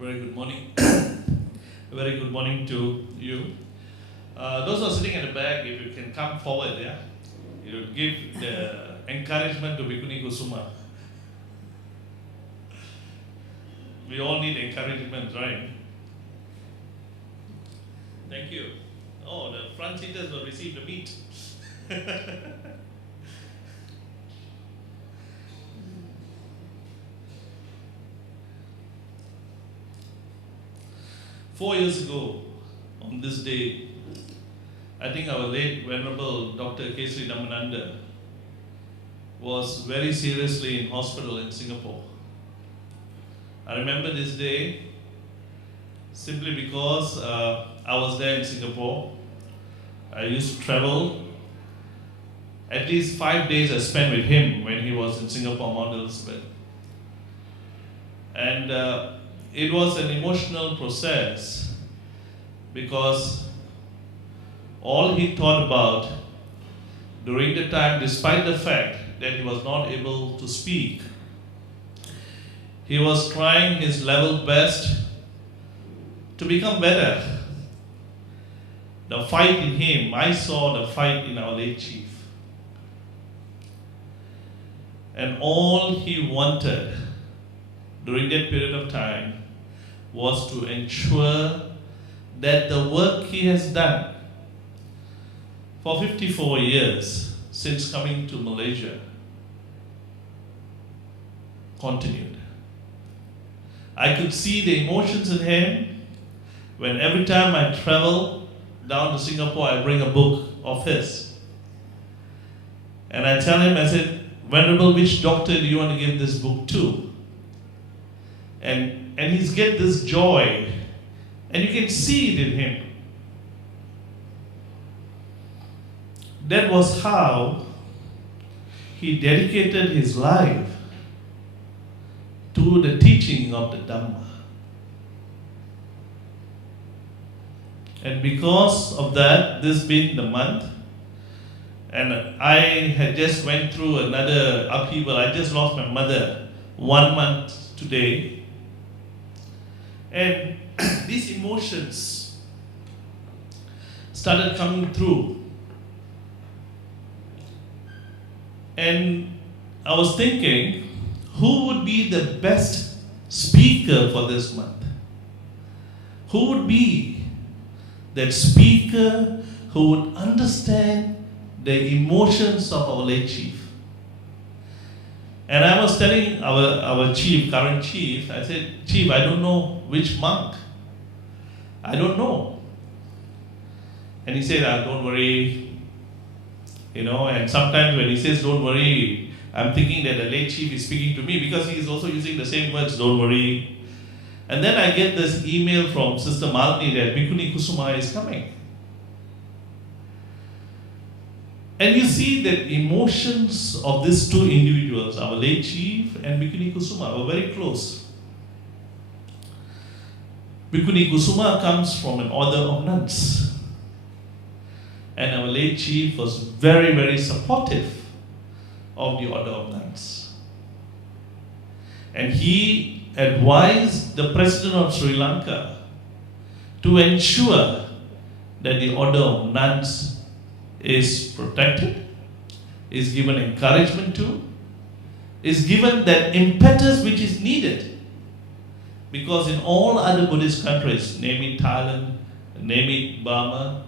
Very good morning. A very good morning to you. Those who are sitting at the back, if you can come forward, yeah, you will give the encouragement to Bhikkhuni Kusuma. We all need encouragement, right? Thank you. Oh, the front seaters will receive the meat. 4 years ago, on this day, I think our late Venerable Dr. Kesri Dhammananda was very seriously in hospital in Singapore. I remember this day simply because I was there in Singapore. I used to travel. At least 5 days I spent with him when he was in Singapore, Mount Elizabeth. And it was an emotional process because all he thought about during the time, despite the fact that he was not able to speak, he was trying his level best to become better. The fight in him, I saw the fight in our late chief. And all he wanted during that period of time was to ensure that the work he has done for 54 years since coming to Malaysia continued. I could see the emotions in him when every time I travel down to Singapore, I bring a book of his. And I tell him, I said, Venerable, which doctor do you want to give this book to? And he's get this joy, and you can see it in him. That was how he dedicated his life to the teaching of the Dhamma. And because of that, this being the month, and I had just went through another upheaval. I just lost my mother 1 month today. And these emotions started coming through. And I was thinking, who would be the best speaker for this month? Who would be that speaker who would understand the emotions of our late chief? And I was telling our chief, current chief, I said, Chief, I don't know which monk. I don't know. And he said, don't worry. And sometimes when he says, don't worry, I'm thinking that the late chief is speaking to me because he is also using the same words, don't worry. And then I get this email from Sister Malini that Bhikkhuni Kusuma is coming. And you see that emotions of these two individuals, our late chief and Bhikkhuni Kusuma, were very close. Bhikkhuni Kusuma comes from an order of nuns. And our late chief was very, very supportive of the order of nuns. And he advised the President of Sri Lanka to ensure that the order of nuns is protected, is given encouragement to, is given that impetus which is needed. Because in all other Buddhist countries, name it Thailand, name it Burma,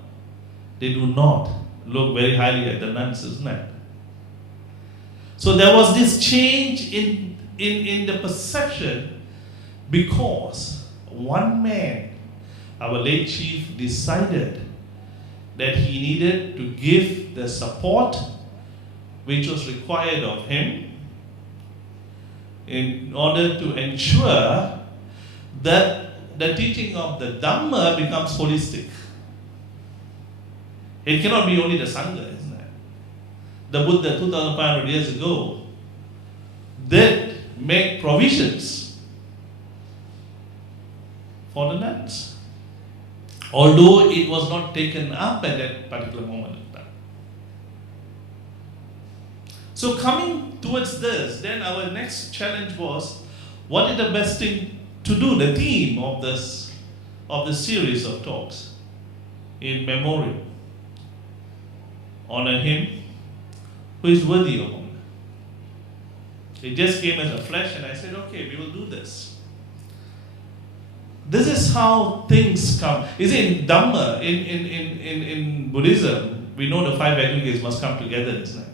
they do not look very highly at the nuns, isn't it? So there was this change in the perception because one man, our late chief, decided that he needed to give the support which was required of him in order to ensure that the teaching of the Dhamma becomes holistic. It cannot be only the Sangha, isn't it? The Buddha 2,500 years ago did make provisions for the nuns, although it was not taken up at that particular moment in time. So coming towards this, then our next challenge was, what is the best thing to do the theme of this series of talks in memoriam. Honor him who is worthy of honor. It just came as a flash, and I said, okay, we will do this. This is how things come. You see, in Dhamma, in Buddhism, we know the five aggregates must come together this night.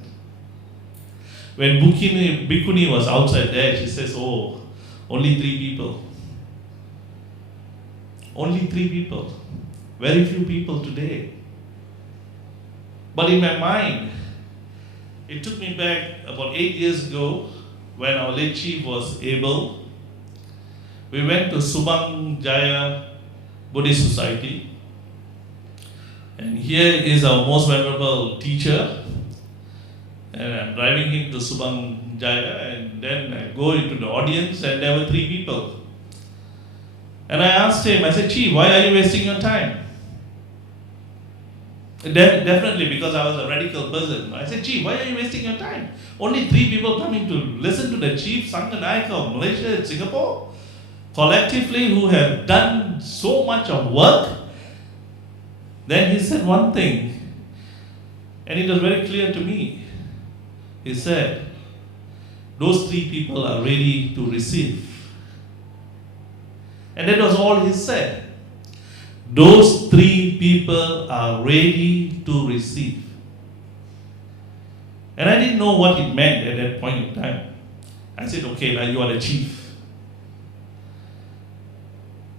When Bhikkhuni was outside there, she says, oh, only 3 people. Only 3 people. Very few people today. But in my mind, it took me back about 8 years ago when our late chief was able. We went to Subang Jaya Buddhist Society. And here is our most venerable teacher. And I'm driving him to Subang Jaya, and then I go into the audience, and there were 3 people. And I asked him, I said, Chief, why are you wasting your time? Definitely because I was a radical person. I said, Chief, why are you wasting your time? Only 3 people coming to listen to the Chief Sangha Nayaka of Malaysia and Singapore, collectively, who have done so much of work. Then he said one thing, and it was very clear to me. He said, those 3 people are ready to receive. And that was all he said. Those 3 people are ready to receive. And I didn't know what it meant at that point in time. I said, okay, now you are the chief.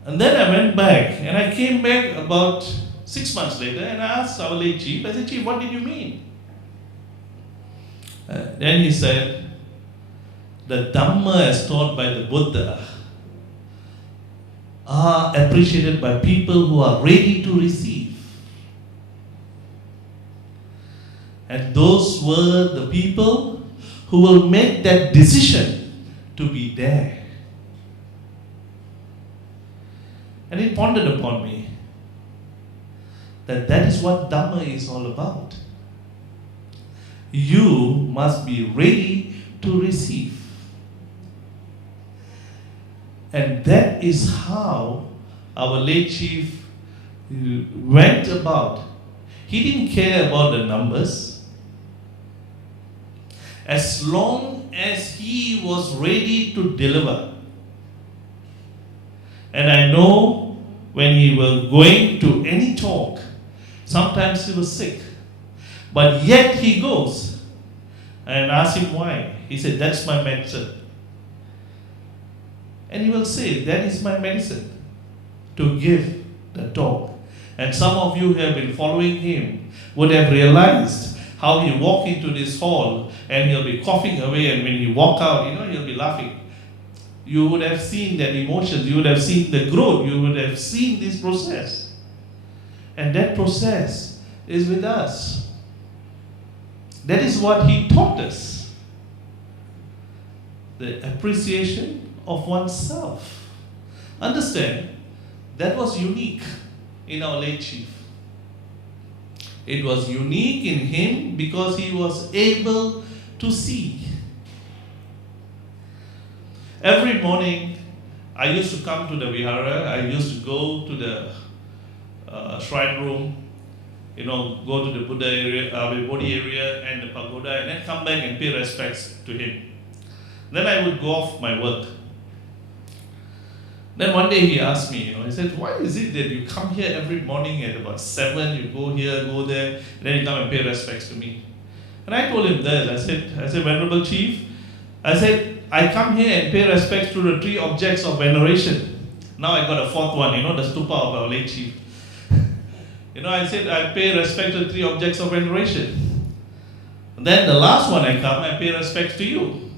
And then I went back, and I came back about 6 months later, and I asked our late chief, I said, Chief, what did you mean? Then he said, the Dhamma as taught by the Buddha are appreciated by people who are ready to receive. And those were the people who will make that decision to be there. And it pondered upon me that is what Dhamma is all about. You must be ready to receive. And that is how our late chief went about. He didn't care about the numbers. As long as he was ready to deliver. And I know when he was going to any talk, sometimes he was sick. But yet he goes. And I asked him why. He said, that's my medicine. And he will say, that is my medicine, to give the talk. And some of you who have been following him would have realized how he walked into this hall and he'll be coughing away, and when he walk out, he'll be laughing. You would have seen that emotions, you would have seen the growth, you would have seen this process. And that process is with us. That is what he taught us. The appreciation of oneself. Understand, that was unique in our late chief. It was unique in him because he was able to see. Every morning, I used to come to the vihara. I used to go to the shrine room, go to the Buddha area, Bodhi area and the pagoda, and then come back and pay respects to him. Then I would go off my work. Then one day he asked me, he said, why is it that you come here every morning at about 7, you go here, go there, and then you come and pay respects to me? And I told him that, I said, Venerable Chief, I said, I come here and pay respects to the 3 objects of veneration. Now I got a 4th one, the stupa of our late chief. I said, I pay respect to 3 objects of veneration. And then the last one I come, I pay respects to you.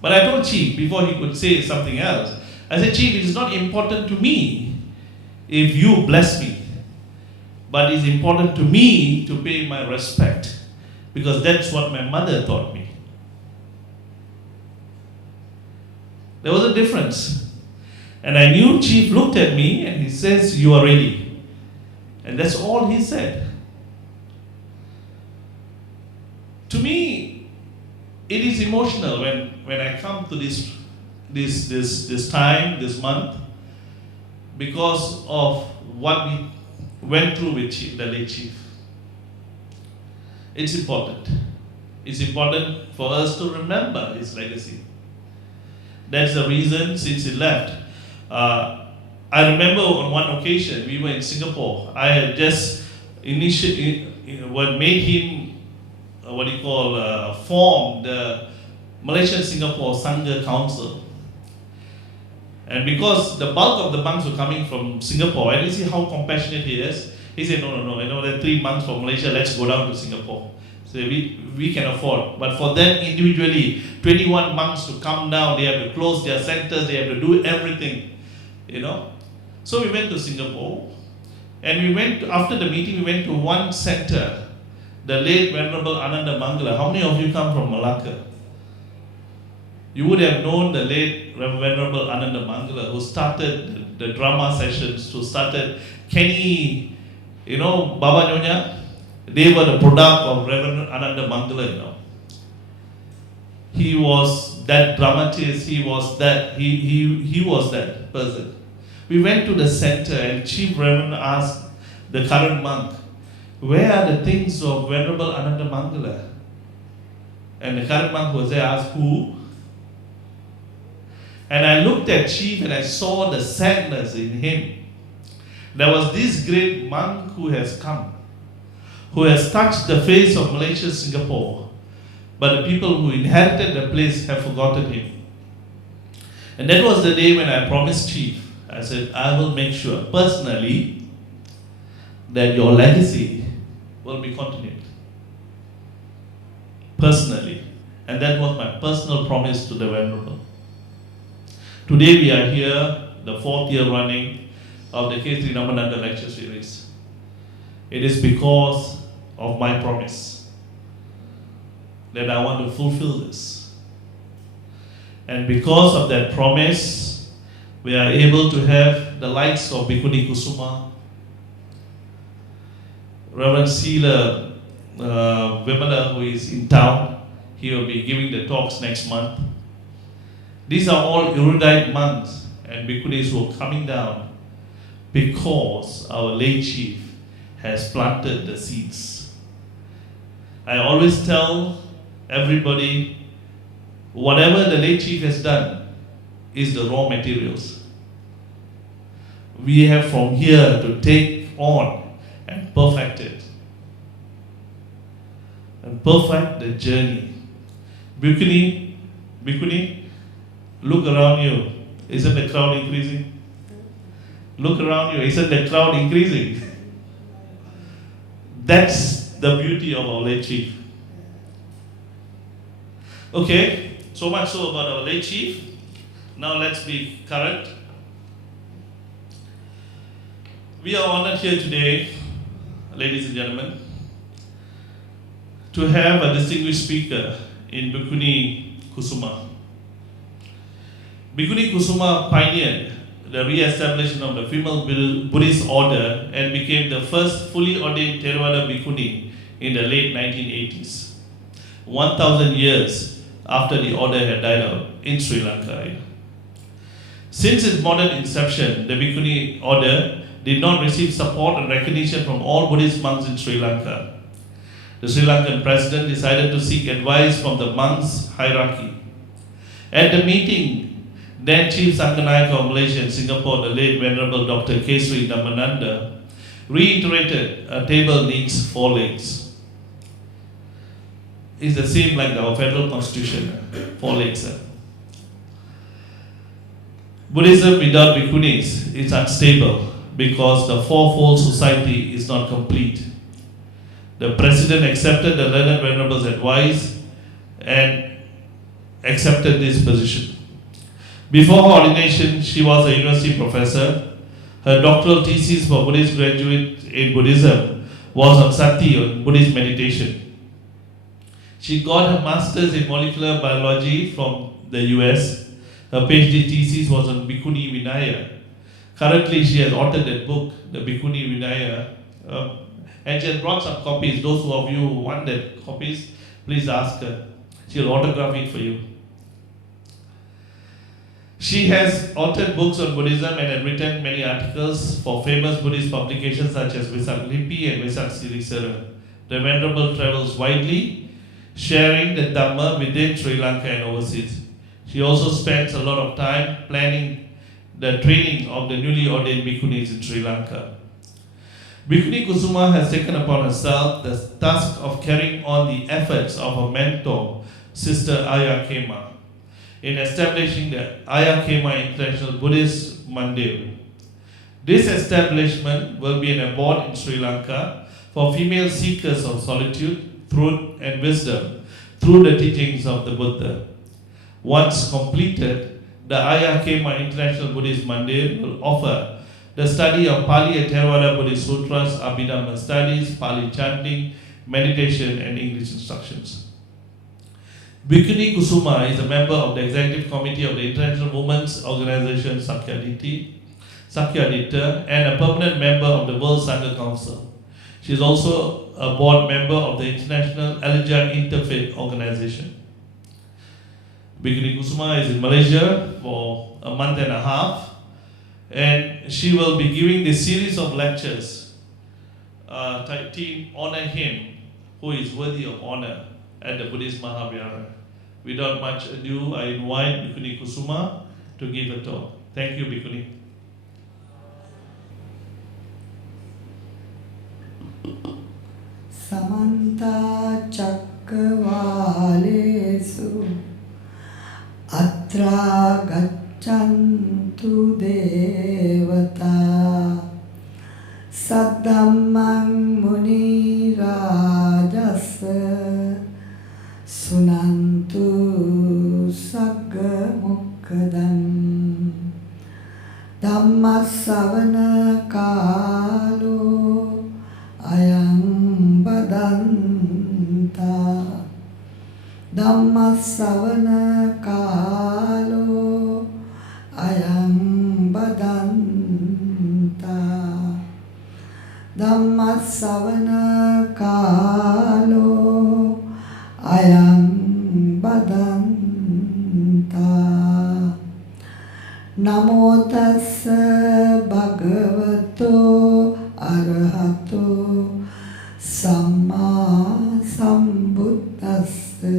But I told Chief, before he could say something else, I said, Chief, it is not important to me if you bless me, but it's important to me to pay my respect, because that's what my mother taught me. There was a difference. And I knew Chief looked at me and he says, you are ready. And that's all he said. To me, it is emotional when I come to this this time, this month, because of what we went through with the late chief. It's important. It's important for us to remember his legacy. That's the reason since he left. I remember on one occasion we were in Singapore. I had just what made him form the Malaysian Singapore Sangha Council. And because the bulk of the monks were coming from Singapore, and you see how compassionate he is, he said, no, there are 3 months from Malaysia, let's go down to Singapore. So we can afford. But for them individually, 21 monks to come down, they have to close their centers, they have to do everything, So we went to Singapore, and after the meeting, we went to one center, the late Venerable Ananda Mangala. How many of you come from Malacca? You would have known the late Venerable Ananda Mangala, who started the drama sessions, who started Kenny, Baba Nyonya. They were the product of Reverend Ananda Mangala, He was that dramatist, he was that person. We went to the center and Chief Reverend asked the current monk, where are the things of Venerable Ananda Mangala? And the current monk was there, asked who? And I looked at Chief and I saw the sadness in him. There was this great monk who has come, who has touched the face of Malaysia, Singapore, but the people who inherited the place have forgotten him. And that was the day when I promised Chief, I said, I will make sure personally that your legacy will be continued. Personally. And that was my personal promise to the Venerable. Today we are here, the 4th year running of the K. Sri Ramananda lecture series. It is because of my promise that I want to fulfill this. And because of that promise, we are able to have the likes of Bhikkhuni Kusuma, Reverend Sila Vimala, who is in town. He will be giving the talks next month. These are all erudite monks and bhikkhunis who are coming down because our late chief has planted the seeds. I always tell everybody, whatever the late chief has done is the raw materials. We have from here to take on and perfect it. And perfect the journey. Bhikkhuni, look around you. Isn't the crowd increasing? Look around you. Isn't the crowd increasing? That's the beauty of our late chief. Okay, so much so about our late chief. Now let's be current. We are honored here today, ladies and gentlemen, to have a distinguished speaker in Bhikkhuni Kusuma. Bhikkhuni Kusuma pioneered the re-establishment of the female Buddhist order and became the first fully ordained Theravada Bhikkhuni in the late 1980s, 1,000 years after the order had died out in Sri Lanka. Since its modern inception, the Bhikkhuni order did not receive support and recognition from all Buddhist monks in Sri Lanka. The Sri Lankan president decided to seek advice from the monks' hierarchy. At the meeting, then Chief Sanghanayaka of Malaysia and Singapore, the late Venerable Dr. K. Sri Dhammananda, reiterated a table needs 4 legs. It's the same like our federal constitution, 4 legs. Buddhism without bhikkhunis is unstable because the fourfold society is not complete. The president accepted the learned venerable's advice and accepted this position. Before her ordination, she was a university professor. Her doctoral thesis for Buddhist graduate in Buddhism was on Sati, on Buddhist meditation. She got her master's in molecular biology from the US. Her PhD thesis was on Bhikkhuni Vinaya. Currently, she has authored a book, the Bhikkhuni Vinaya, and she has brought some copies. Those of you who want that copies, please ask her. She'll autograph it for you. She has authored books on Buddhism and had written many articles for famous Buddhist publications such as Vesak Lipi and Vesak Sirisara. The Venerable travels widely, sharing the Dhamma within Sri Lanka and overseas. She also spends a lot of time planning the training of the newly ordained bhikkhunis in Sri Lanka. Bhikkhuni Kusuma has taken upon herself the task of carrying on the efforts of her mentor, Sister Ayya Khema, in establishing the Ayya Khema International Buddhist Mandir. This establishment will be an abode in Sri Lanka for female seekers of solitude, truth, and wisdom through the teachings of the Buddha. Once completed, the Ayya Khema International Buddhist Mandir will offer the study of Pali and Theravada Buddhist Sutras, Abhidhamma studies, Pali chanting, meditation, and English instructions. Bhikkhuni Kusuma is a member of the Executive Committee of the International Women's Organization Sakyadita and a permanent member of the World Sangha Council. She is also a board member of the International Elijah Interfaith Organization. Bhikkhuni Kusuma is in Malaysia for a month and a half, and she will be giving this series of lectures, team Honor Him Who is Worthy of Honor, at the Buddhist Mahavihara. Without much ado, I invite Bhikkhuni Kusuma to give a talk. Thank you, Bhikkhuni. Samanta Chakravalesu Atra Gachantu Devata Saddhammang Muni Rajasa Sunantu Sagga Mukkadam Dhammasavana Kalo Ayam Badanta Dhammasavana Kalo Ayam Badanta Dhammasavana Kalo Ayam Badanta Namo Tassa Bhagavato Arahato Samma Sambuddhassa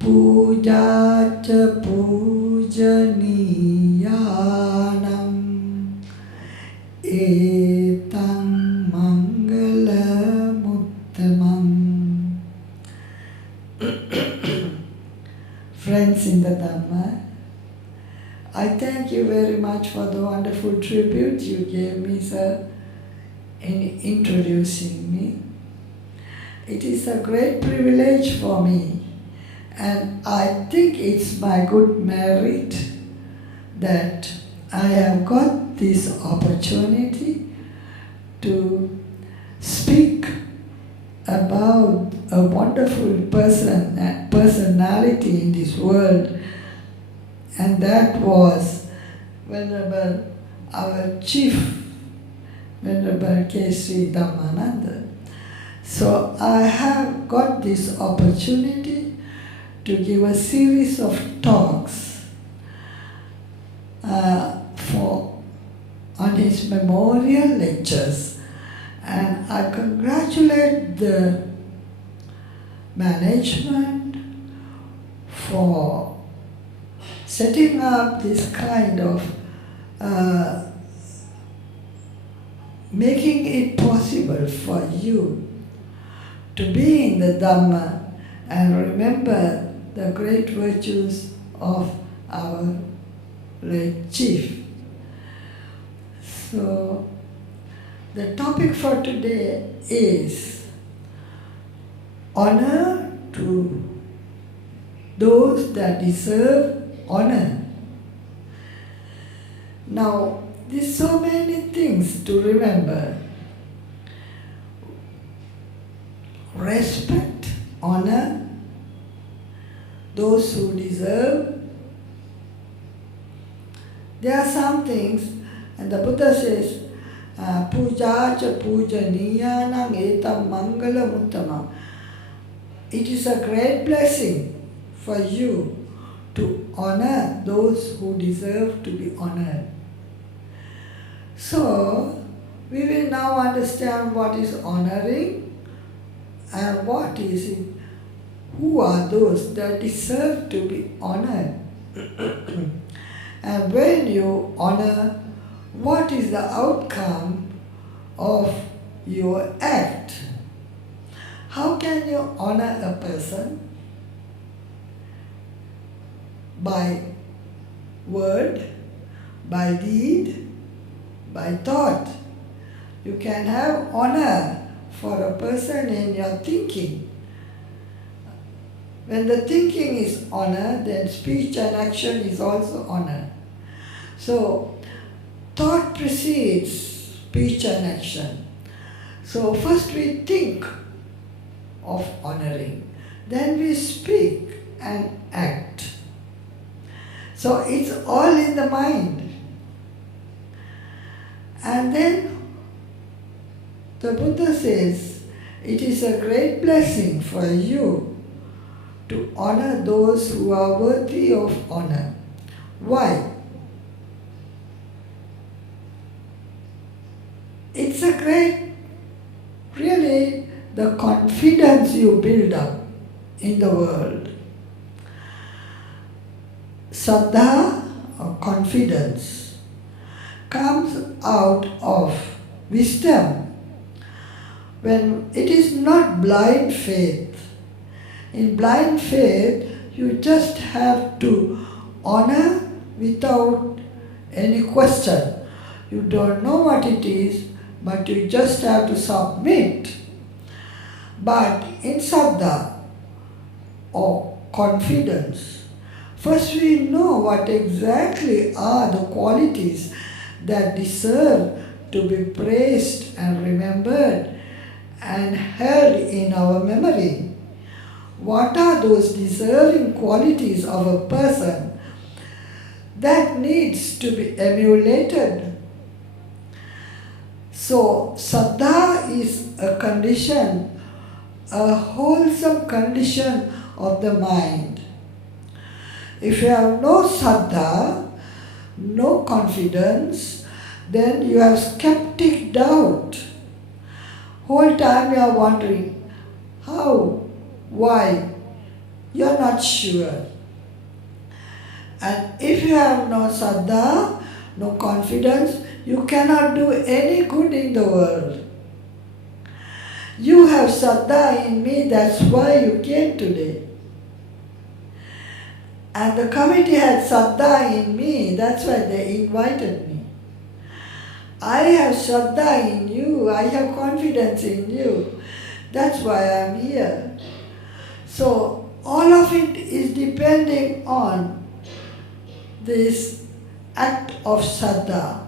Puja Cha Pujaniyanam Etang Mangala Muttamam. Friends in the Dhamma, I thank you very much for the wonderful tribute you gave me, sir, in introducing me. It is a great privilege for me, and I think it's my good merit that I have got this opportunity to speak about a wonderful personality in this world, and that was Venerable, our chief, Venerable K.Sri Dhammananda. So I have got this opportunity to give a series of talks on his memorial lectures, and I congratulate the management for setting up this kind of making it possible for you to be in the Dhamma and remember the great virtues of our late chief. So the topic for today is honor to those that deserve honor. Now, there's so many things to remember. Respect, honor those who deserve. There are some things, and the Buddha says, Puja cha pujaniyanam etam mangala muttamam. It is a great blessing for you to honor those who deserve to be honored. So, we will now understand what is honoring and what is it. Who are those that deserve to be honored? And when you honor, what is the outcome of your act? How can you honor a person? By word, by deed, by thought. You can have honor for a person in your thinking. When the thinking is honor, then speech and action is also honor. So, thought precedes speech and action. So, first we think of honoring, then we speak and act. So, it's all in the mind. And then the Buddha says, it is a great blessing for you to honor those who are worthy of honor. Why? It's a great, really, the confidence you build up in the world. Saddha, or confidence, comes out of wisdom when it is not blind faith. In blind faith, you just have to honor without any question. You don't know what it is, but you just have to submit. But in Saddha, or confidence, first we know what exactly are the qualities that deserve to be praised and remembered and held in our memory. What are those deserving qualities of a person that needs to be emulated? So, Saddha is a condition, a wholesome condition of the mind. If you have no Saddha, no confidence, then you have skeptic doubt. Whole time you are wondering, how? Why? You are not sure. And if you have no Saddha, no confidence, you cannot do any good in the world. You have Saddha in me, that's why you came today. And the committee had Saddha in me, that's why they invited me. I have Saddha in you, I have confidence in you, that's why I am here. So, all of it is depending on this act of Saddha.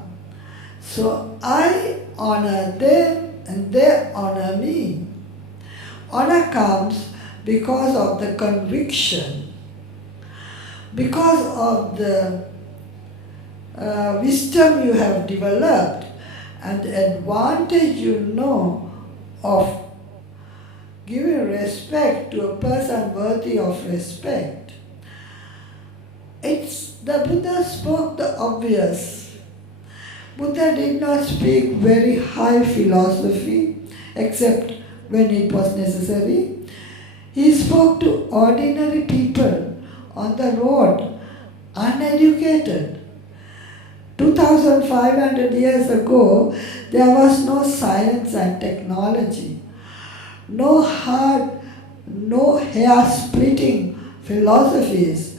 So, I honor them and they honor me. Honor comes because of the conviction, because of the wisdom you have developed and the advantage you know of giving respect to a person worthy of respect. The Buddha spoke the obvious. Buddha did not speak very high philosophy except when it was necessary. He spoke to ordinary people on the road, uneducated. 2,500 years ago, there was no science and technology. No hard, no hair-splitting philosophies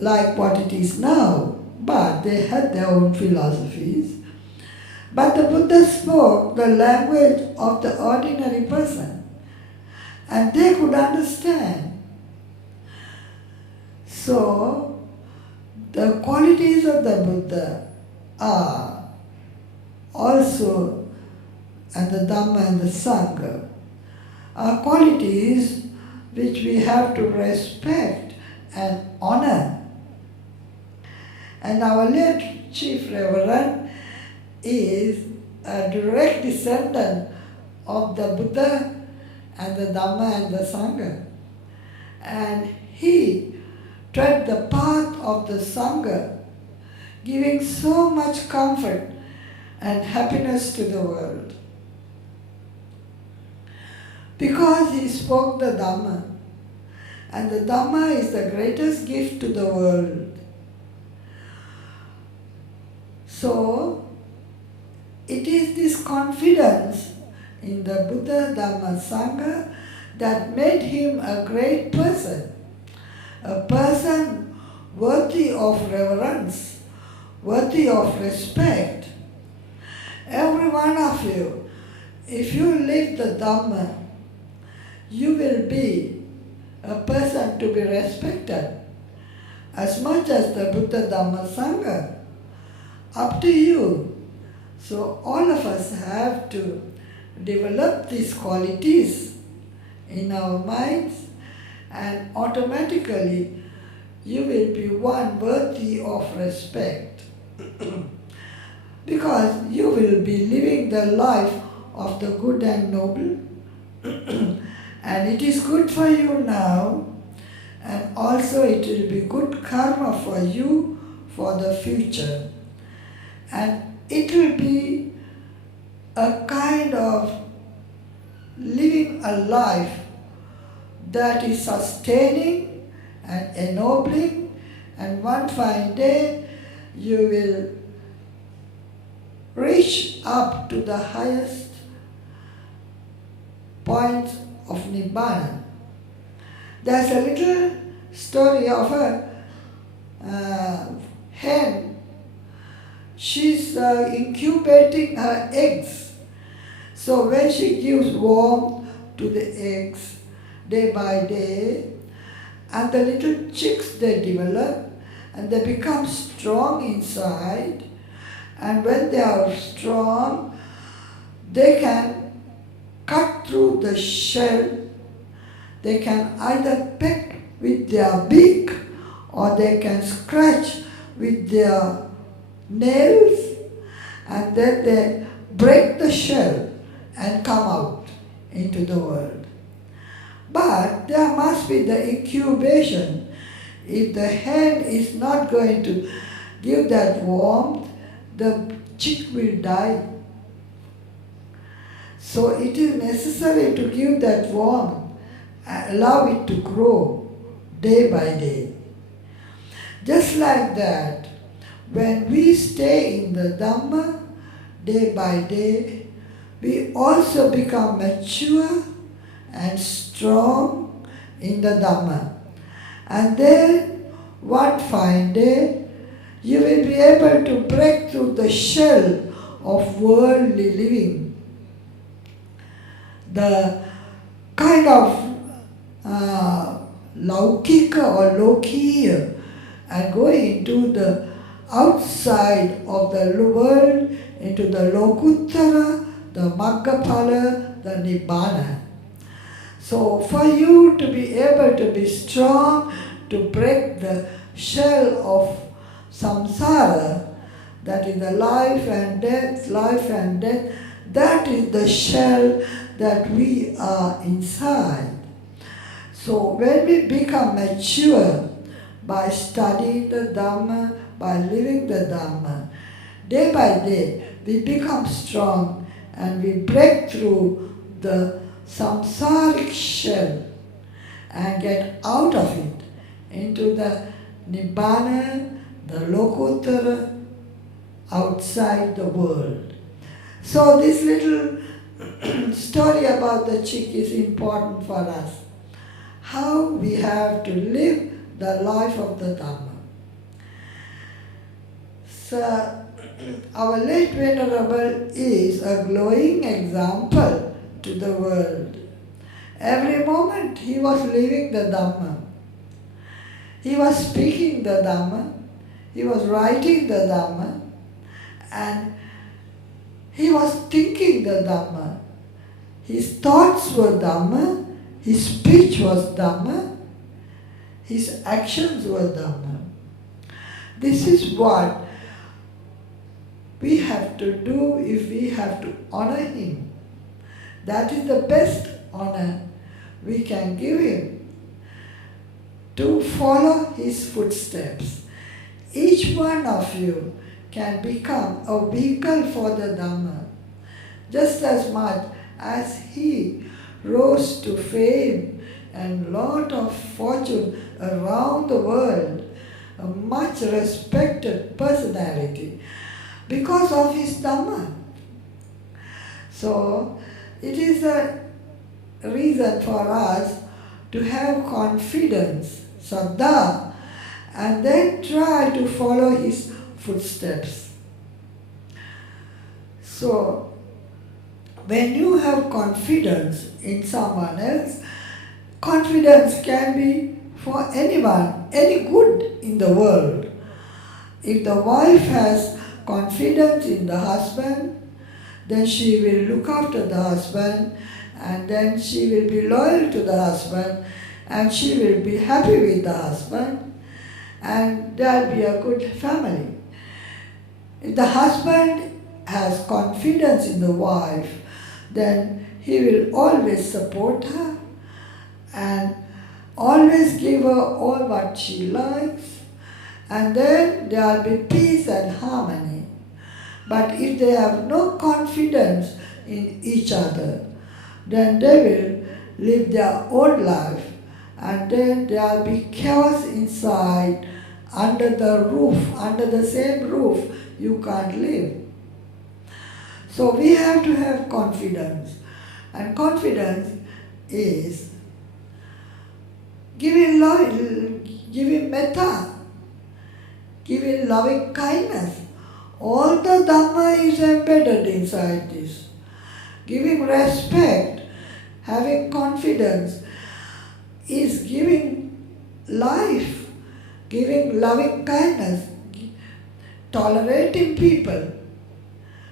like what it is now, but they had their own philosophies. But the Buddha spoke the language of the ordinary person, and they could understand. So, the qualities of the Buddha are also, and the Dhamma and the Sangha, are qualities which we have to respect and honor. And our late Chief Reverend is a direct descendant of the Buddha and the Dhamma and the Sangha. And he tread the path of the Sangha, giving so much comfort and happiness to the world. Because he spoke the Dhamma, and the Dhamma is the greatest gift to the world. So, it is this confidence in the Buddha, Dhamma, Sangha that made him a great person, a person worthy of reverence, worthy of respect. Every one of you, if you live the Dhamma, you will be a person to be respected as much as the Buddha, Dhamma, Sangha. Up to you. So all of us have to develop these qualities in our minds, and automatically you will be one worthy of respect. Because you will be living the life of the good and noble. And it is good for you now, and also it will be good karma for you for the future. And it will be a kind of living a life that is sustaining and ennobling, and one fine day you will reach up to the highest point of Nibbana. There's a little story of a hen. She's incubating her eggs. So when she gives warmth to the eggs day by day, and the little chicks, they develop and they become strong inside, and when they are strong, they can cut through the shell. They can either peck with their beak or they can scratch with their nails, and then they break the shell and come out into the world. But there must be the incubation. If the hen is not going to give that warmth, the chick will die. So it is necessary to give that warmth, allow it to grow day by day. Just like that, when we stay in the Dhamma day by day, we also become mature and strong in the Dhamma. And then one fine day, you will be able to break through the shell of worldly living. The kind of laukika or lokiya, and go into the outside of the world, into the lokuttara, the maggaphala, the nibbana. So for you to be able to be strong, to break the shell of samsara, that is the life and death, that is the shell that we are inside. So when we become mature by studying the Dhamma, by living the Dhamma, day by day we become strong and we break through the samsaric shell and get out of it into the Nibbana, the Lokuttara, outside the world. So this little story about the chick is important for us. How we have to live the life of the Dhamma. So our late Venerable is a glowing example to the world. Every moment he was living the Dhamma. He was speaking the Dhamma, he was writing the Dhamma, and he was thinking the Dhamma. His thoughts were Dhamma, his speech was Dhamma, his actions were Dhamma. This is what we have to do if we have to honor him. That is the best honor we can give him. to follow his footsteps. Each one of you can become a vehicle for the Dhamma, just as much as he rose to fame and lot of fortune around the world, a much respected personality, because of his Dhamma. So, it is a reason for us to have confidence, saddha, and then try to follow his footsteps. So, when you have confidence in someone else, confidence can be for anyone, any good in the world. If the wife has confidence in the husband, then she will look after the husband, and then she will be loyal to the husband, and she will be happy with the husband, and there will be a good family. If the husband has confidence in the wife, then he will always support her and always give her all what she likes, and then there will be peace and harmony. But if they have no confidence in each other, then they will live their own life, and then there will be chaos inside. Under the roof, under the same roof, you can't live. So we have to have confidence, and confidence is giving love, giving metta, giving loving kindness. All the Dhamma is embedded inside this. Giving respect, having confidence, is giving life, giving loving kindness, tolerating people.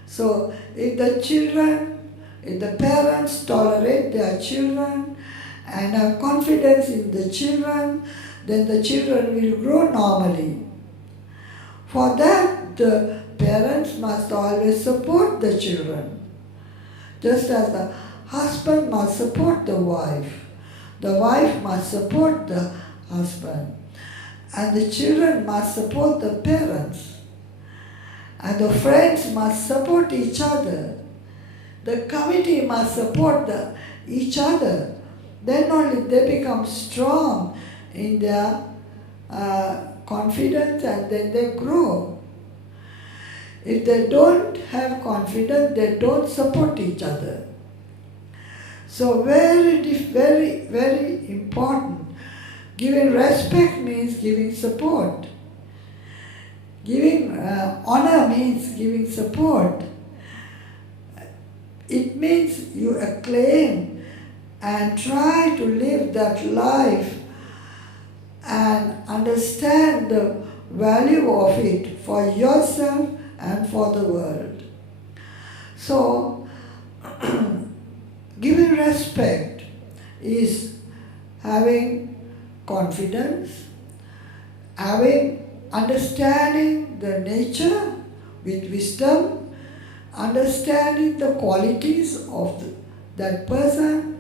So if the parents tolerate their children and have confidence in the children, then the children will grow normally. For that, the parents must always support the children, just as the husband must support the wife must support the husband, and the children must support the parents, and the friends must support each other. The committee must support each other. Then only they become strong in their confidence, and then they grow. If they don't have confidence, they don't support each other. So very, very important. Giving respect means giving support. Giving honor means giving support. It means you acclaim and try to live that life and understand the value of it for yourself and for the world. So, giving respect is having confidence, understanding the nature with wisdom, understanding the qualities of that person.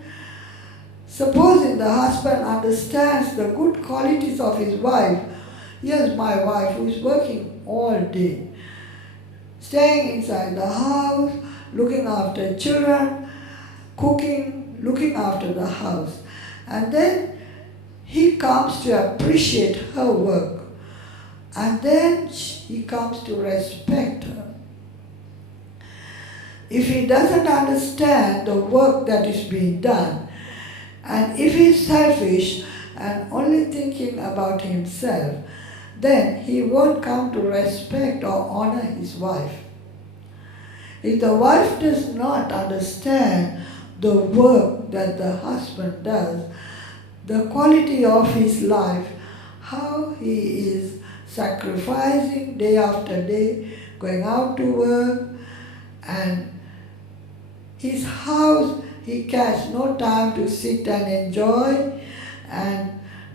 Supposing the husband understands the good qualities of his wife. Here's my wife who is working all day, staying inside the house, looking after children, cooking, looking after the house. And then he comes to appreciate her work. And then he comes to respect her. If he doesn't understand the work that is being done, and if he's selfish and only thinking about himself, then he won't come to respect or honor his wife. If the wife does not understand the work that the husband does, the quality of his life, how he is sacrificing day after day, going out to work, and his house, he has no time to sit and enjoy and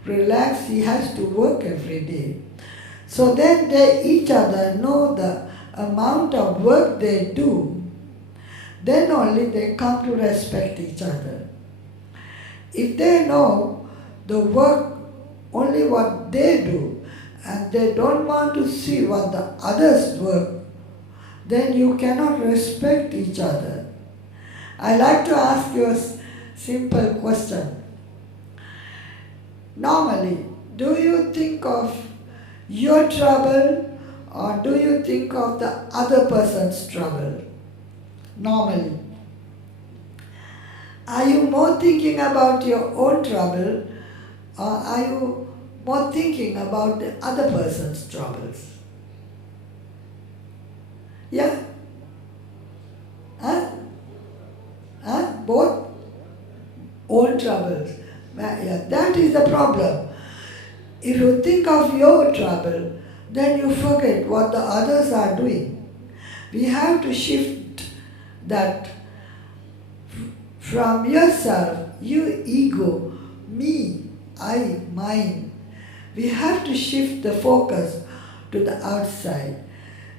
relax. He has to work every day. So then they each other know the amount of work they do. Then only they come to respect each other. If they know the work only what they do, and they don't want to see what the others work, then you cannot respect each other. I like to ask you a simple question. Normally, do you think of your trouble or do you think of the other person's trouble? Normally. Are you more thinking about your own trouble or are you more thinking about the other person's troubles? Yeah? Huh? Huh? Both? Own troubles. Yeah, that is the problem. If you think of your trouble, then you forget what the others are doing. We have to shift that from yourself, you ego, me, I, mine. We have to shift the focus to the outside.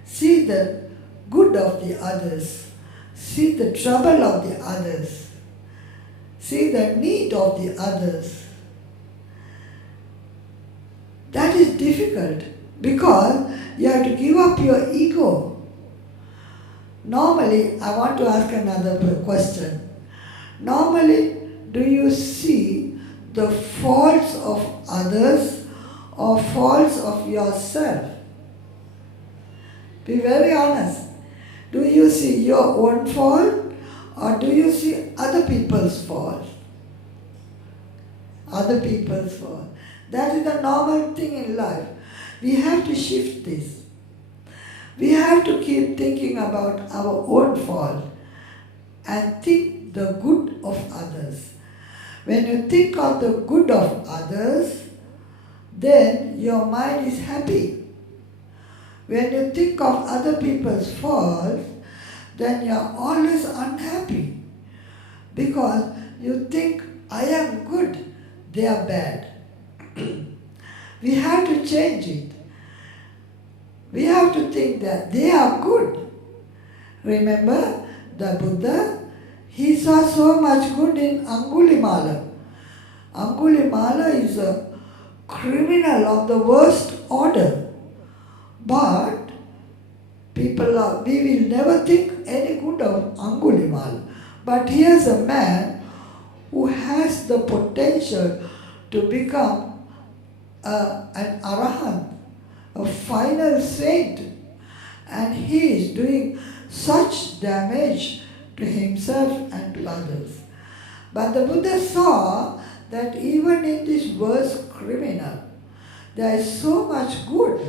See the good of the others. See the trouble of the others. See the need of the others. That is difficult because you have to give up your ego. Normally, I want to ask another question. Normally, do you see the faults of others or faults of yourself? Be very honest. Do you see your own fault or do you see other people's fault? Other people's fault. That is the normal thing in life. We have to shift this. We have to keep thinking about our own fault and think the good of others. When you think of the good of others, then your mind is happy. When you think of other people's faults, then you are always unhappy because you think, I am good, they are bad. We have to change it. We have to think that they are good. Remember the Buddha? He saw so much good in Angulimala. Angulimala is a criminal of the worst order. But we will never think any good of Angulimala. But here's a man who has the potential to become an arahant, a final saint. And he is doing such damage to himself and to others. But the Buddha saw that even in this worst criminal, there is so much good.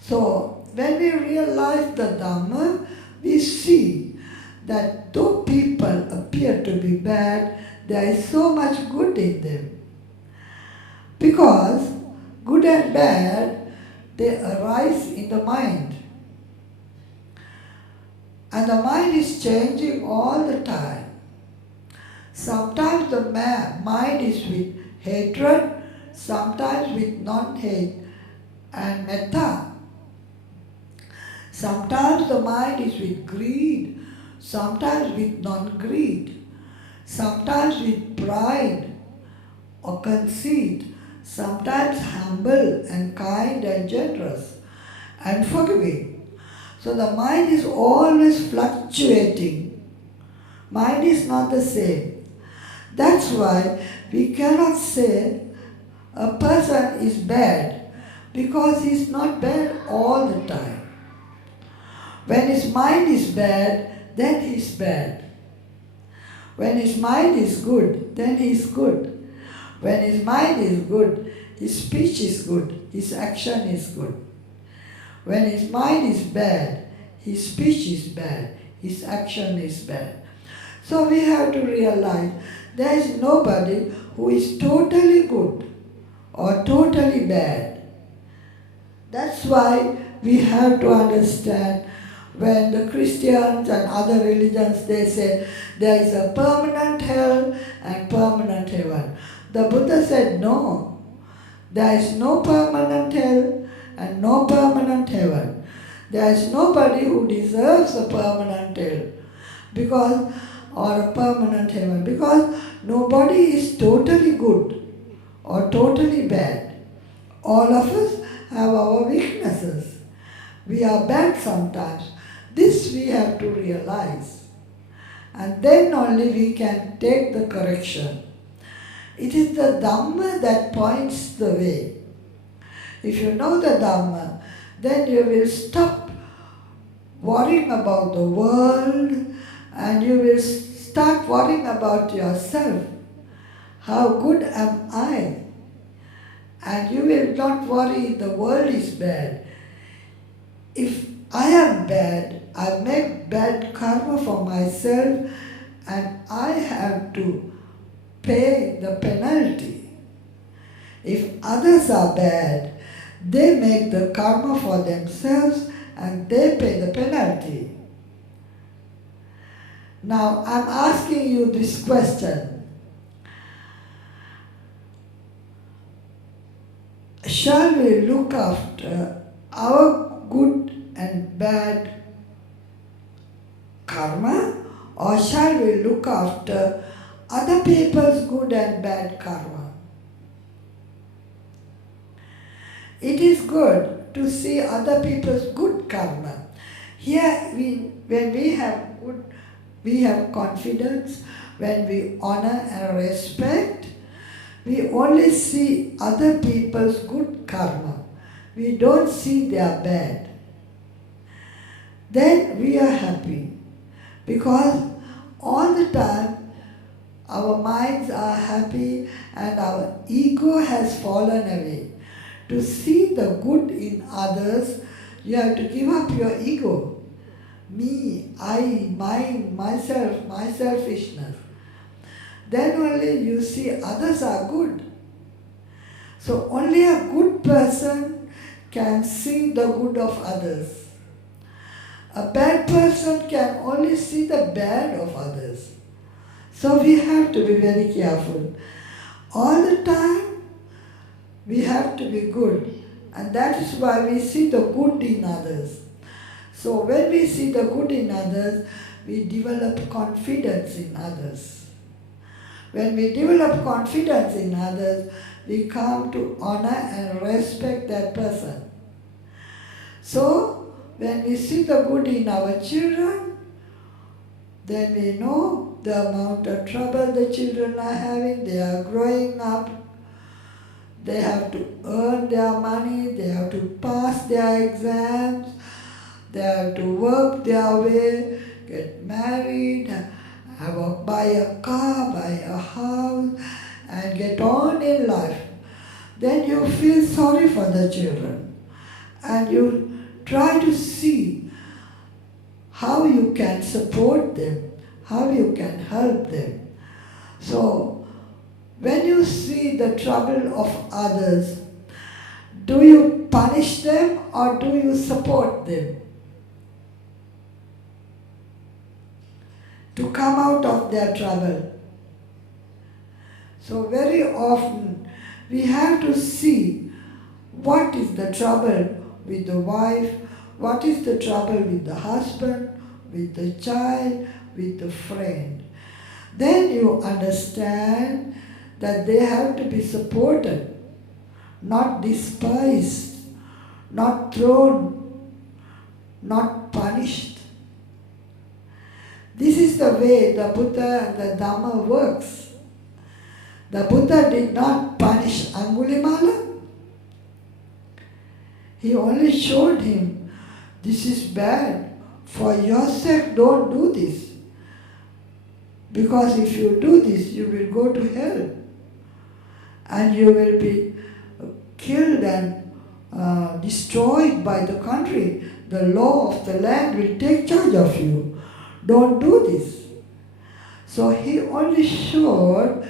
So, when we realize the Dhamma, we see that though people appear to be bad, there is so much good in them. Because good and bad, they arise in the mind. And the mind is changing all the time. Sometimes the mind is with hatred, sometimes with non-hate and metta. Sometimes the mind is with greed, sometimes with non-greed, sometimes with pride or conceit, sometimes humble and kind and generous and forgiving. So the mind is always fluctuating. Mind is not the same. That's why we cannot say a person is bad because he's not bad all the time. When his mind is bad, then he's bad. When his mind is good, then he's good. When his mind is good, his speech is good, his action is good. When his mind is bad, his speech is bad, his action is bad. So we have to realize there is nobody who is totally good or totally bad. That's why we have to understand when the Christians and other religions, they say there is a permanent hell and permanent heaven. The Buddha said no, there is no permanent hell and no permanent heaven. There is nobody who deserves a permanent hell or a permanent heaven because nobody is totally good or totally bad. All of us have our weaknesses. We are bad sometimes. This we have to realize. And then only we can take the correction. It is the Dhamma that points the way. If you know the Dhamma, then you will stop worrying about the world and you will start worrying about yourself. How good am I? And you will not worry the world is bad. If I am bad, I make bad karma for myself and I have to pay the penalty. If others are bad, they make the karma for themselves and they pay the penalty. Now I'm asking you this question. Shall we look after our good and bad karma, or shall we look after other people's good and bad karma? It is good to see other people's good karma. Here, when we have good, we have confidence, when we honor and respect, we only see other people's good karma. We don't see their bad. Then we are happy because all the time our minds are happy and our ego has fallen away. To see the good in others, you have to give up your ego. Me, I, mine, myself, my selfishness. Then only you see others are good. So only a good person can see the good of others. A bad person can only see the bad of others. So we have to be very careful. All the time we have to be good. And that is why we see the good in others. So when we see the good in others, we develop confidence in others. When we develop confidence in others, we come to honor and respect that person. So, when we see the good in our children, then we know the amount of trouble the children are having. They are growing up. They have to earn their money. They have to pass their exams. They have to work their way, get married, buy a car, buy a house, and get on in life. Then you feel sorry for the children. And you try to see how you can support them, how you can help them. So, when you see the trouble of others, do you punish them or do you support them to come out of their trouble? So very often we have to see what is the trouble with the wife, what is the trouble with the husband, with the child, with the friend. Then you understand that they have to be supported, not despised, not thrown, not punished. This is the way the Buddha and the Dhamma works. The Buddha did not punish Angulimala. He only showed him, this is bad. For your sake, don't do this. Because if you do this, you will go to hell. And you will be killed and destroyed by the country. The law of the land will take charge of you. Don't do this. So he only showed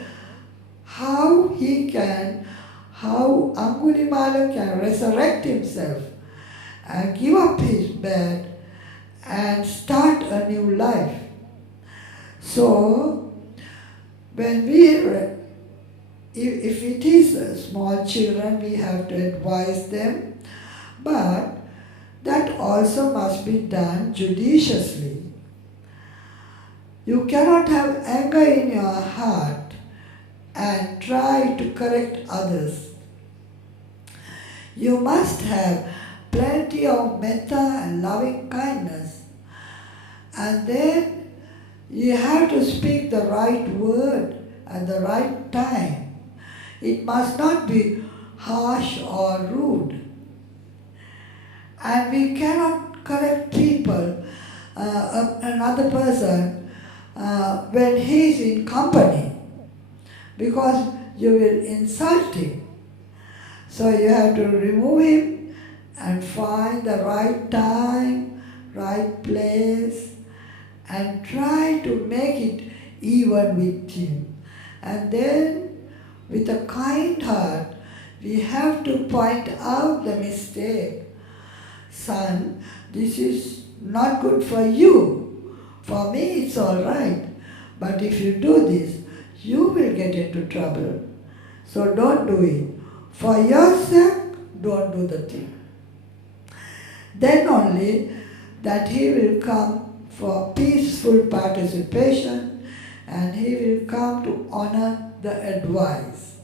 how Angulimala can resurrect himself and give up his bad and start a new life. So, when if it is small children, we have to advise them, but that also must be done judiciously. You cannot have anger in your heart and try to correct others. You must have plenty of metta and loving kindness. And then you have to speak the right word at the right time. It must not be harsh or rude. And we cannot correct people, another person, when he is in company, because you will insult him. So you have to remove him and find the right time, right place, and try to make it even with him. And then, with a kind heart, we have to point out the mistake. Son, this is not good for you. For me it's all right. But if you do this, you will get into trouble. So don't do it. For your sake, don't do the thing. Then only that he will come for peaceful participation and he will come to honor the advice.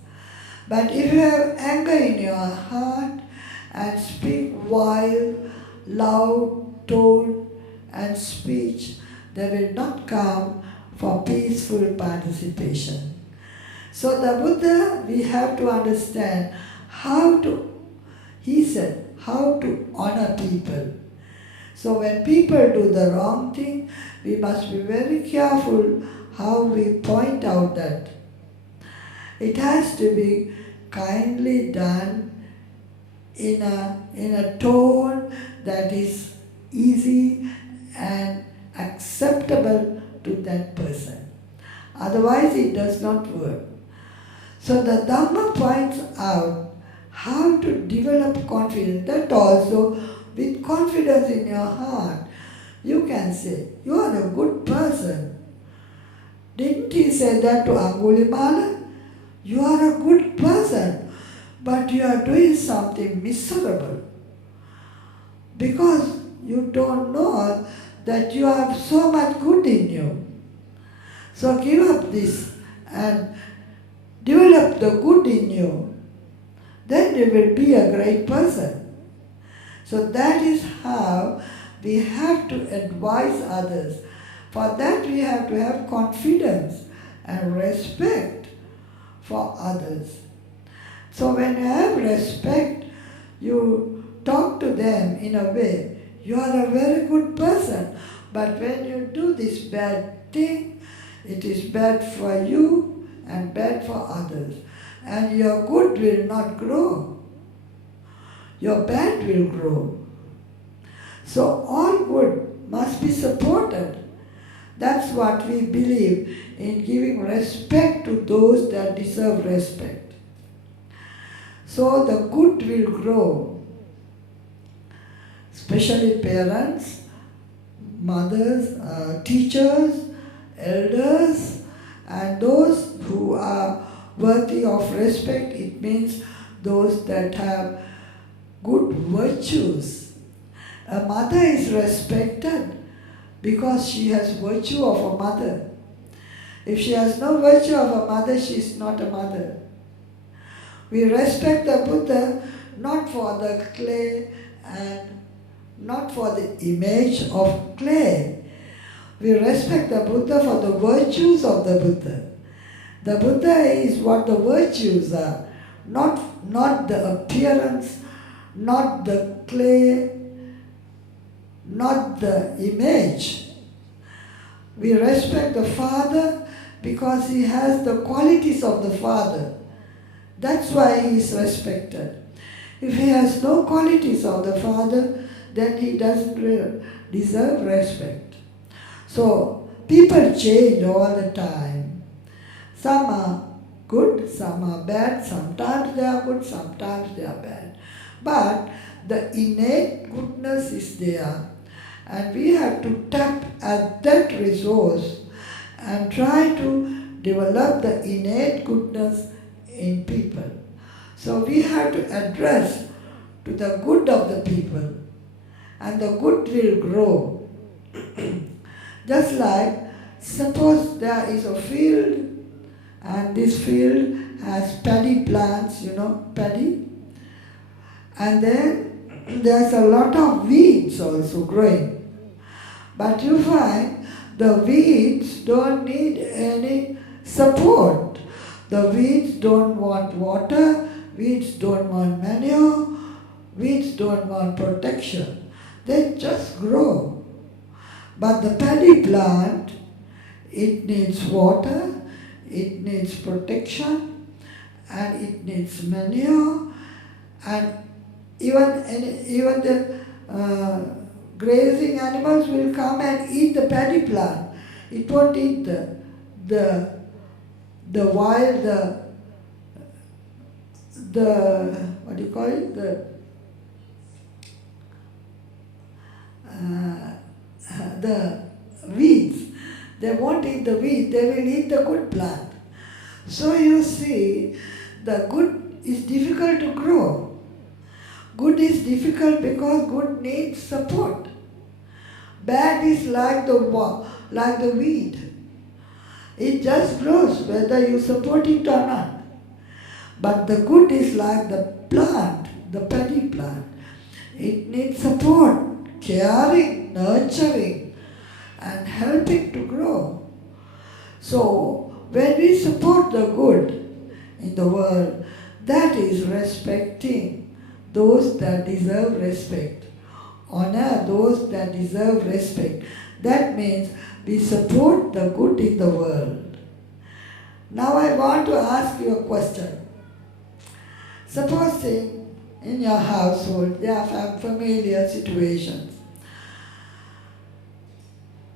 But if you have anger in your heart and speak wild, loud tone and speech, they will not come for peaceful participation. So the Buddha, we have to understand how to, he said, how to honor people. So when people do the wrong thing, we must be very careful how we point out that. It has to be kindly done in a tone that is easy and acceptable to that person. Otherwise it does not work. So the Dhamma points out how to develop confidence. That also, with confidence in your heart, you can say, you are a good person. Didn't he say that to Angulimala? You are a good person, but you are doing something miserable. Because you don't know that you have so much good in you. So give up this and develop the good in you. Then you will be a great person. So that is how we have to advise others. For that we have to have confidence and respect for others. So when you have respect, you talk to them in a way, you are a very good person. But when you do this bad thing, it is bad for you and bad for others. And your good will not grow. Your bad will grow. So all good must be supported. That's what we believe in, giving respect to those that deserve respect. So the good will grow. Especially parents, mothers, teachers, elders, and those who are worthy of respect. It means those that have good virtues. A mother is respected because she has virtue of a mother. If she has no virtue of a mother, she is not a mother. We respect the Buddha not for the clay and not for the image of clay. We respect the Buddha for the virtues of the Buddha. The Buddha is what the virtues are, not the appearance, not the clay, not the image. We respect the Father because he has the qualities of the Father. That's why he is respected. If he has no qualities of the Father, then he doesn't deserve respect. So people change all the time. Some are good, some are bad, sometimes they are good, sometimes they are bad. But the innate goodness is there, and we have to tap at that resource and try to develop the innate goodness in people. So we have to address to the good of the people, and the good will grow. Just like, suppose there is a field And this field has paddy plants, paddy. And then there's a lot of weeds also growing. But you find the weeds don't need any support. The weeds don't want water, weeds don't want manure, weeds don't want protection. They just grow. But the paddy plant, it needs water, it needs protection, and it needs manure, and even the grazing animals will come and eat the paddy plant. It won't eat the wild, what do you call it? The weeds. They won't eat the weeds, they will eat the good plant. So you see, the good is difficult to grow. Good is difficult because good needs support. Bad is like the weed. It just grows whether you support it or not. But the good is like the plant, the paddy plant. It needs support, caring, nurturing, and helping to grow. So when we support the good in the world, that is respecting those that deserve respect. Honor those that deserve respect. That means we support the good in the world. Now I want to ask you a question. Supposing in your household there are familiar situations.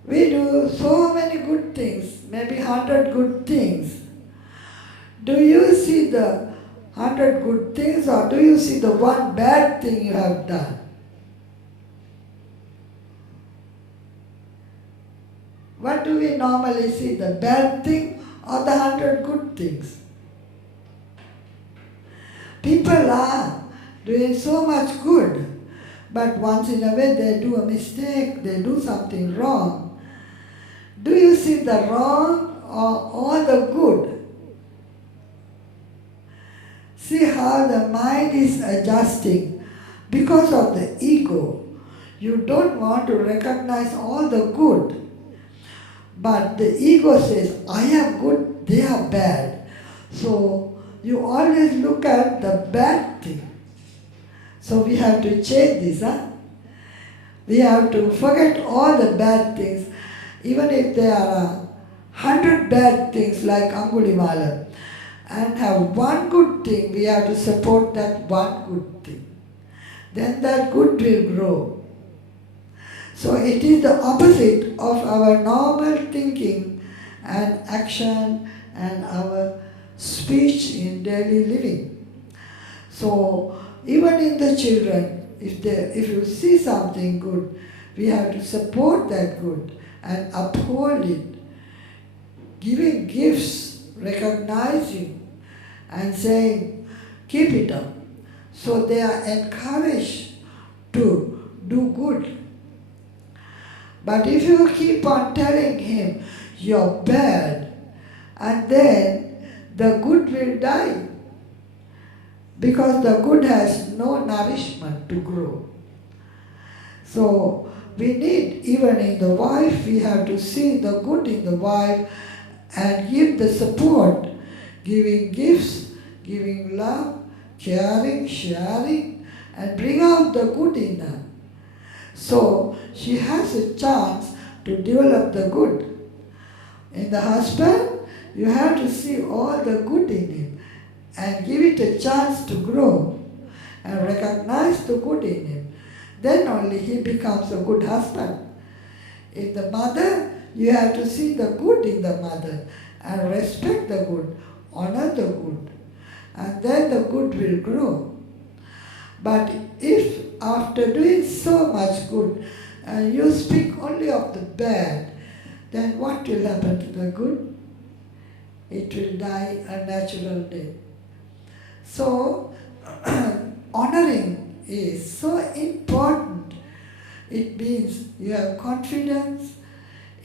We do so many good things, maybe 100 good things. Do you see the 100 good things, or do you see the one bad thing you have done? What do we normally see, the bad thing or the 100 good things? People are doing so much good, but once in a way they do a mistake, they do something wrong. Do you see the wrong or all the good? See how the mind is adjusting because of the ego. You don't want to recognize all the good. But the ego says, I am good, they are bad. So you always look at the bad thing. So we have to change this. We have to forget all the bad things. Even if there are 100 bad things like Angulimala, and have one good thing, we have to support that one good thing. Then that good will grow. So it is the opposite of our normal thinking and action and our speech in daily living. So even in the children, if you see something good, we have to support that good and uphold it, giving gifts, recognizing and saying, keep it up. So they are encouraged to do good. But if you keep on telling him, you're bad, and then the good will die, because the good has no nourishment to grow. So we need, even in the wife, we have to see the good in the wife and give the support, giving gifts, giving love, caring, sharing, and bring out the good in her. So she has a chance to develop the good. In the husband, you have to see all the good in him and give it a chance to grow and recognize the good in him. Then only he becomes a good husband. In the mother, you have to see the good in the mother and respect the good, honor the good, and then the good will grow. But if after doing so much good, you speak only of the bad, then what will happen to the good? It will die a natural death. So, honoring is so important. It means you have confidence,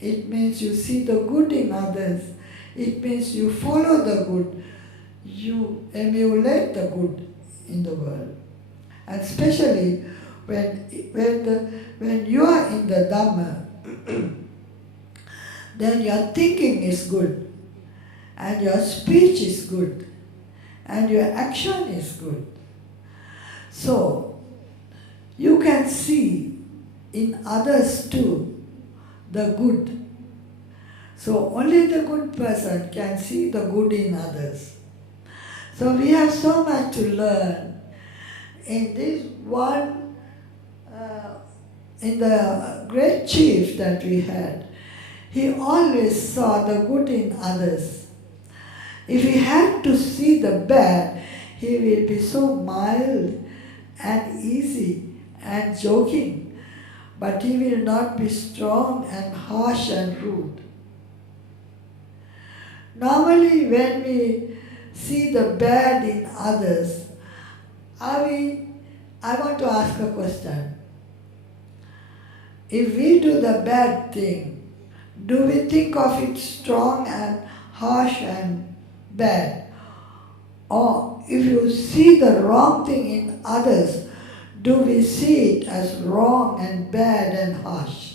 it means you see the good in others, It means you follow the good, you emulate the good in the world. And especially when you are in the Dhamma, then your thinking is good, and your speech is good, and your action is good. So, you can see in others too the good. So only the good person can see the good in others. So we have so much to learn in this one, in the great chief that we had. He always saw the good in others. If he had to see the bad, he will be so mild and easy and joking, but he will not be strong and harsh and rude. Normally when we see the bad in others, I want to ask a question. If we do the bad thing, do we think of it strong and harsh and bad? Or if you see the wrong thing in others, do we see it as wrong and bad and harsh?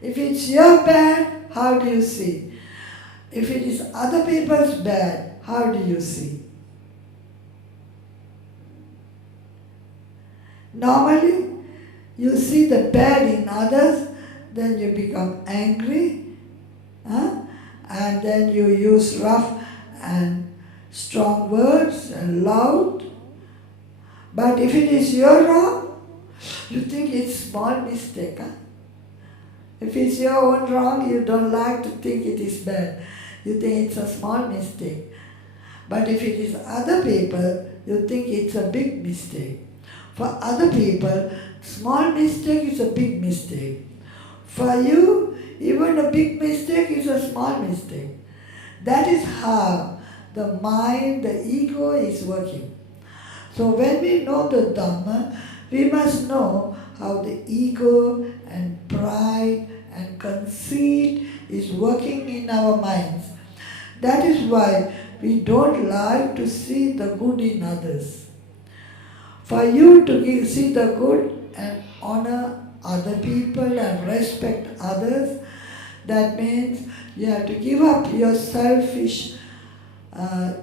If it's your bad, how do you see? If it is other people's bad, how do you see? Normally, you see the bad in others, then you become angry, and then you use rough and strong words and loud. But if it is your wrong, you think it's small mistake. If it's your own wrong, you don't like to think it is bad. You think it's a small mistake. But if it is other people, you think it's a big mistake. For other people, small mistake is a big mistake. For you, even a big mistake is a small mistake. That is how the mind, the ego is working. So when we know the Dhamma, we must know how the ego and pride and conceit is working in our minds. That is why we don't like to see the good in others. For you to see the good and honor other people and respect others, that means you have to give up your selfish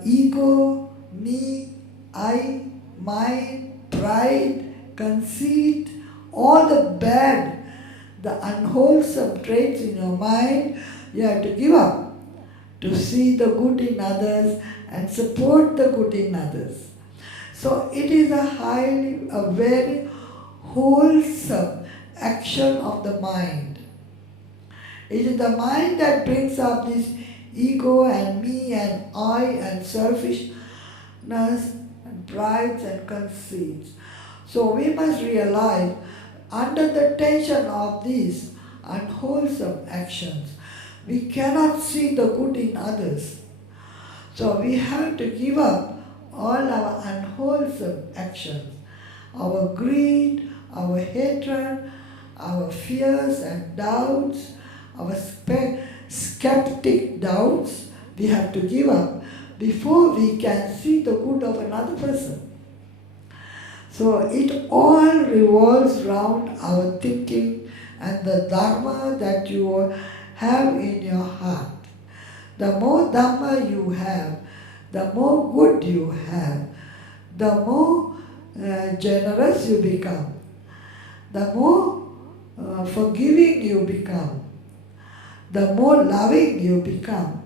ego, me, I, mine, pride, conceit, all the bad, the unwholesome traits in your mind, you have to give up to see the good in others and support the good in others. So it is a very wholesome action of the mind. It is the mind that brings up this ego and me and I and selfishness and pride and conceits. So we must realize, under the tension of these unwholesome actions, we cannot see the good in others. So we have to give up all our unwholesome actions, our greed, our hatred, our fears and doubts, our skeptic doubts, we have to give up before we can see the good of another person. So it all revolves around our thinking and the Dharma that you have in your heart. The more Dhamma you have, the more good you have, the more generous you become, the more forgiving you become, the more loving you become.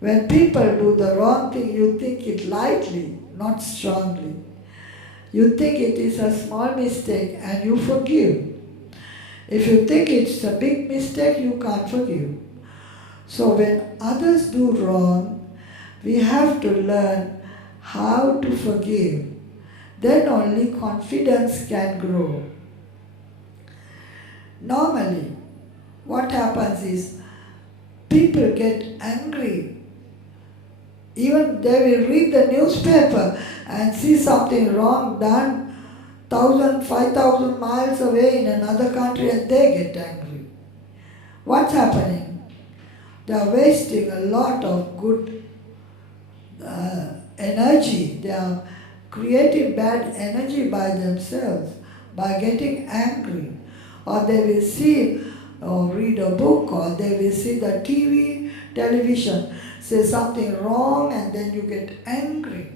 When people do the wrong thing, you think it lightly, not strongly. You think it is a small mistake and you forgive. If you think it's a big mistake, you can't forgive. So when others do wrong, we have to learn how to forgive. Then only confidence can grow. Normally, what happens is people get angry. Even they will read the newspaper and see something wrong done 1,000, 5,000 miles away in another country and they get angry. What's happening? They are wasting a lot of good energy. They are creating bad energy by themselves, by getting angry. Or they will see or read a book, or they will see the television, say something wrong, and then you get angry.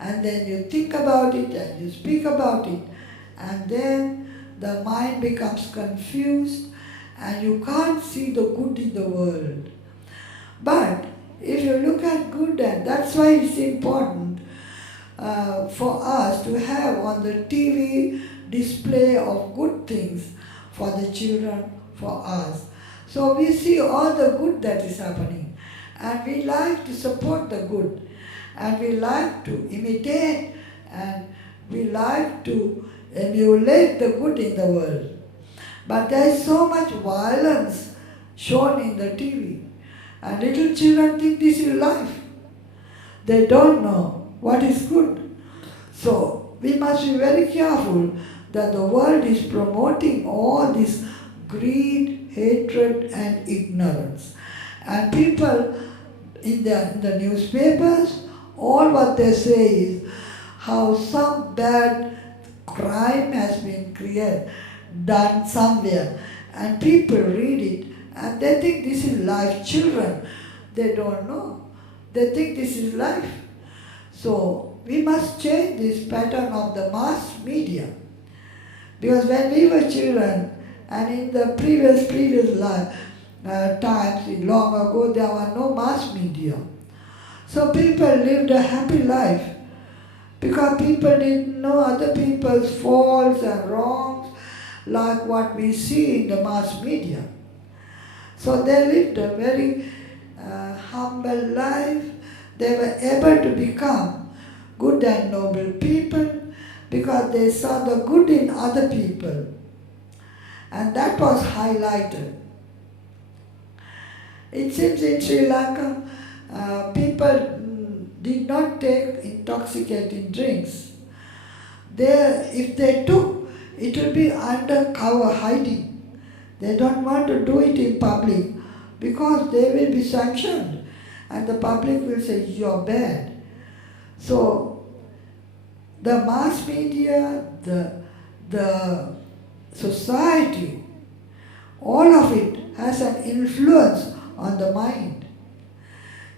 And then you think about it and you speak about it. And then the mind becomes confused and you can't see the good in the world. But if you look at good, and that's why it's important for us to have on the TV display of good things for the children, for us. So we see all the good that is happening, and we like to support the good, and we like to imitate, and we like to emulate the good in the world. But there is so much violence shown in the TV, and little children think this is life. They don't know what is good. So we must be very careful that the world is promoting all this greed, hatred and ignorance. And people in the newspapers, all what they say is how some bad crime has been done somewhere, and people read it and they think this is life. Children, they don't know. They think this is life. So we must change this pattern of the mass media. Because when we were children, and in the previous life, times, long ago, there were no mass media. So people lived a happy life because people didn't know other people's faults and wrongs like what we see in the mass media. So they lived a very humble life. They were able to become good and noble people because they saw the good in other people. And that was highlighted. It seems in Sri Lanka, people did not take intoxicating drinks. If they took, it will be undercover hiding. They don't want to do it in public because they will be sanctioned and the public will say, you're bad. So the mass media, the society, all of it has an influence on the mind.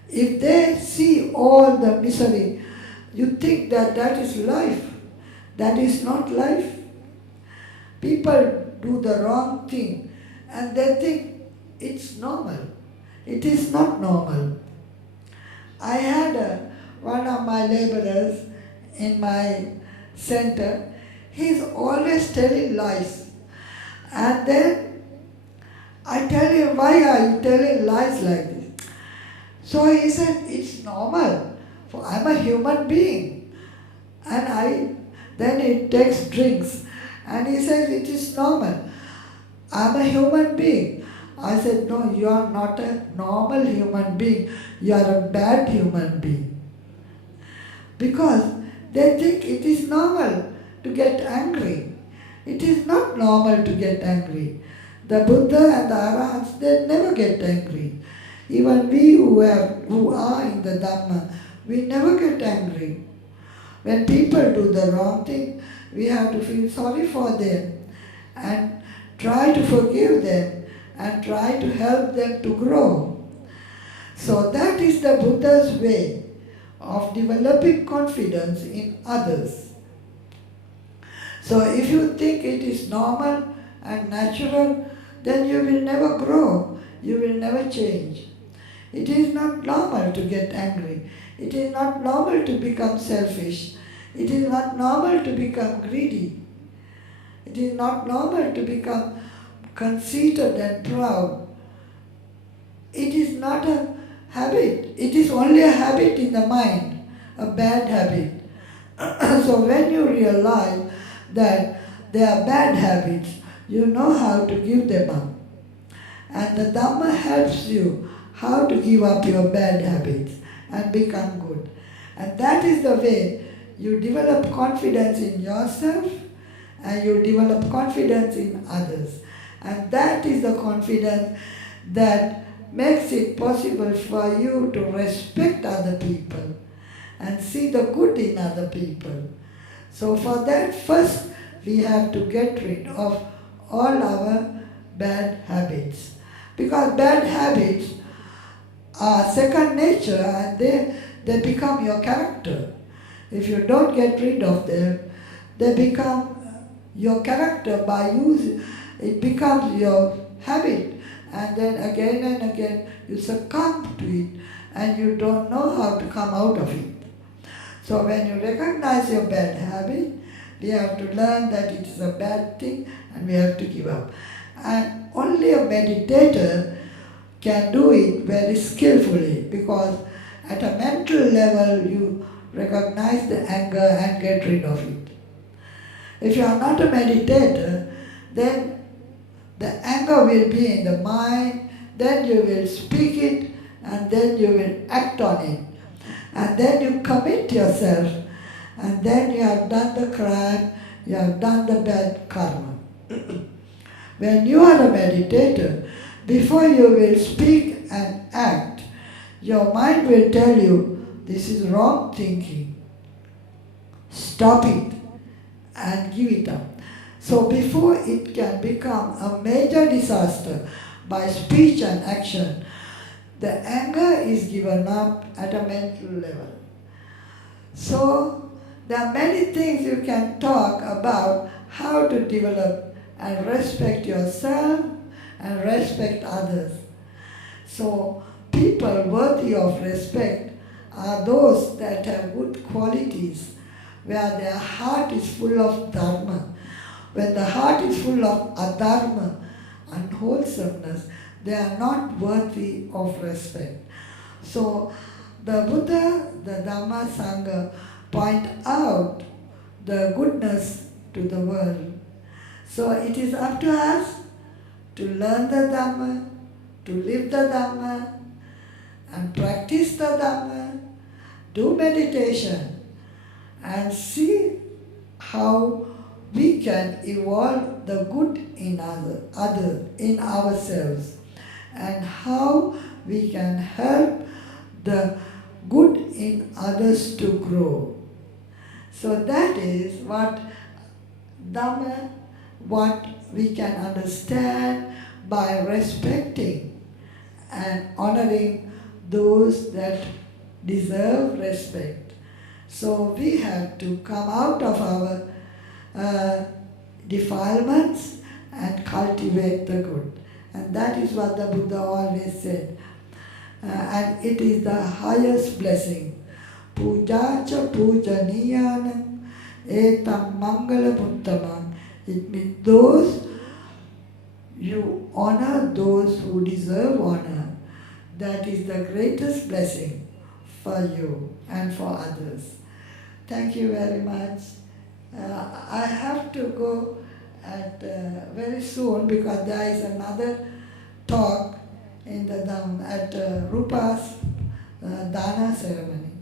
If they see all the misery, you think that that is life. That is not life. People do the wrong thing and they think it's normal. It is not normal. I had one of my laborers in my center. He's always telling lies. And then I tell him, why are you telling lies like this? So he said, it's normal. For I'm a human being. And then he takes drinks. And he says, it is normal. I'm a human being. I said, no, you are not a normal human being. You are a bad human being. Because they think it is normal to get angry. It is not normal to get angry. The Buddha and the Arahants, they never get angry. Even we who are in the Dhamma, we never get angry. When people do the wrong thing, we have to feel sorry for them and try to forgive them and try to help them to grow. So that is the Buddha's way of developing confidence in others. So if you think it is normal and natural, then you will never grow, you will never change. It is not normal to get angry. It is not normal to become selfish. It is not normal to become greedy. It is not normal to become conceited and proud. It is not a habit. It is only a habit in the mind, a bad habit. So when you realize that they are bad habits, you know how to give them up. And the Dhamma helps you how to give up your bad habits and become good. And that is the way you develop confidence in yourself and you develop confidence in others. And that is the confidence that makes it possible for you to respect other people and see the good in other people. So for that, first we have to get rid of all our bad habits. Because bad habits are second nature and they become your character. If you don't get rid of them, they become your character by use. It becomes your habit, and then again and again you succumb to it and you don't know how to come out of it. So when you recognize your bad habit, we have to learn that it is a bad thing and we have to give up. And only a meditator can do it very skillfully, because at a mental level you recognize the anger and get rid of it. If you are not a meditator, then the anger will be in the mind, then you will speak it, and then you will act on it. And then you commit yourself, and then you have done the crime, you have done the bad karma. When you are a meditator, before you will speak and act, your mind will tell you, this is wrong thinking. Stop it and give it up. So before it can become a major disaster by speech and action, the anger is given up at a mental level. So there are many things you can talk about how to develop and respect yourself and respect others. So people worthy of respect are those that have good qualities, where their heart is full of dharma. When the heart is full of adharma, unwholesomeness, they are not worthy of respect. So the Buddha, the Dhamma Sangha point out the goodness to the world. So it is up to us to learn the Dhamma, to live the Dhamma, and practice the Dhamma, do meditation, and see how we can evolve the good in in ourselves, and how we can help the good in others to grow. So that is what Dhamma, what we can understand by respecting and honoring those that deserve respect. So we have to come out of our defilements and cultivate the good. And that is what the Buddha always said. And it is the highest blessing. Pujacha pujaniyanam etam mangala uttamam. It means those, you honor those who deserve honor. That is the greatest blessing for you and for others. Thank you very much. I have to go at very soon, because there is another talk in the at Rupa's Dana ceremony,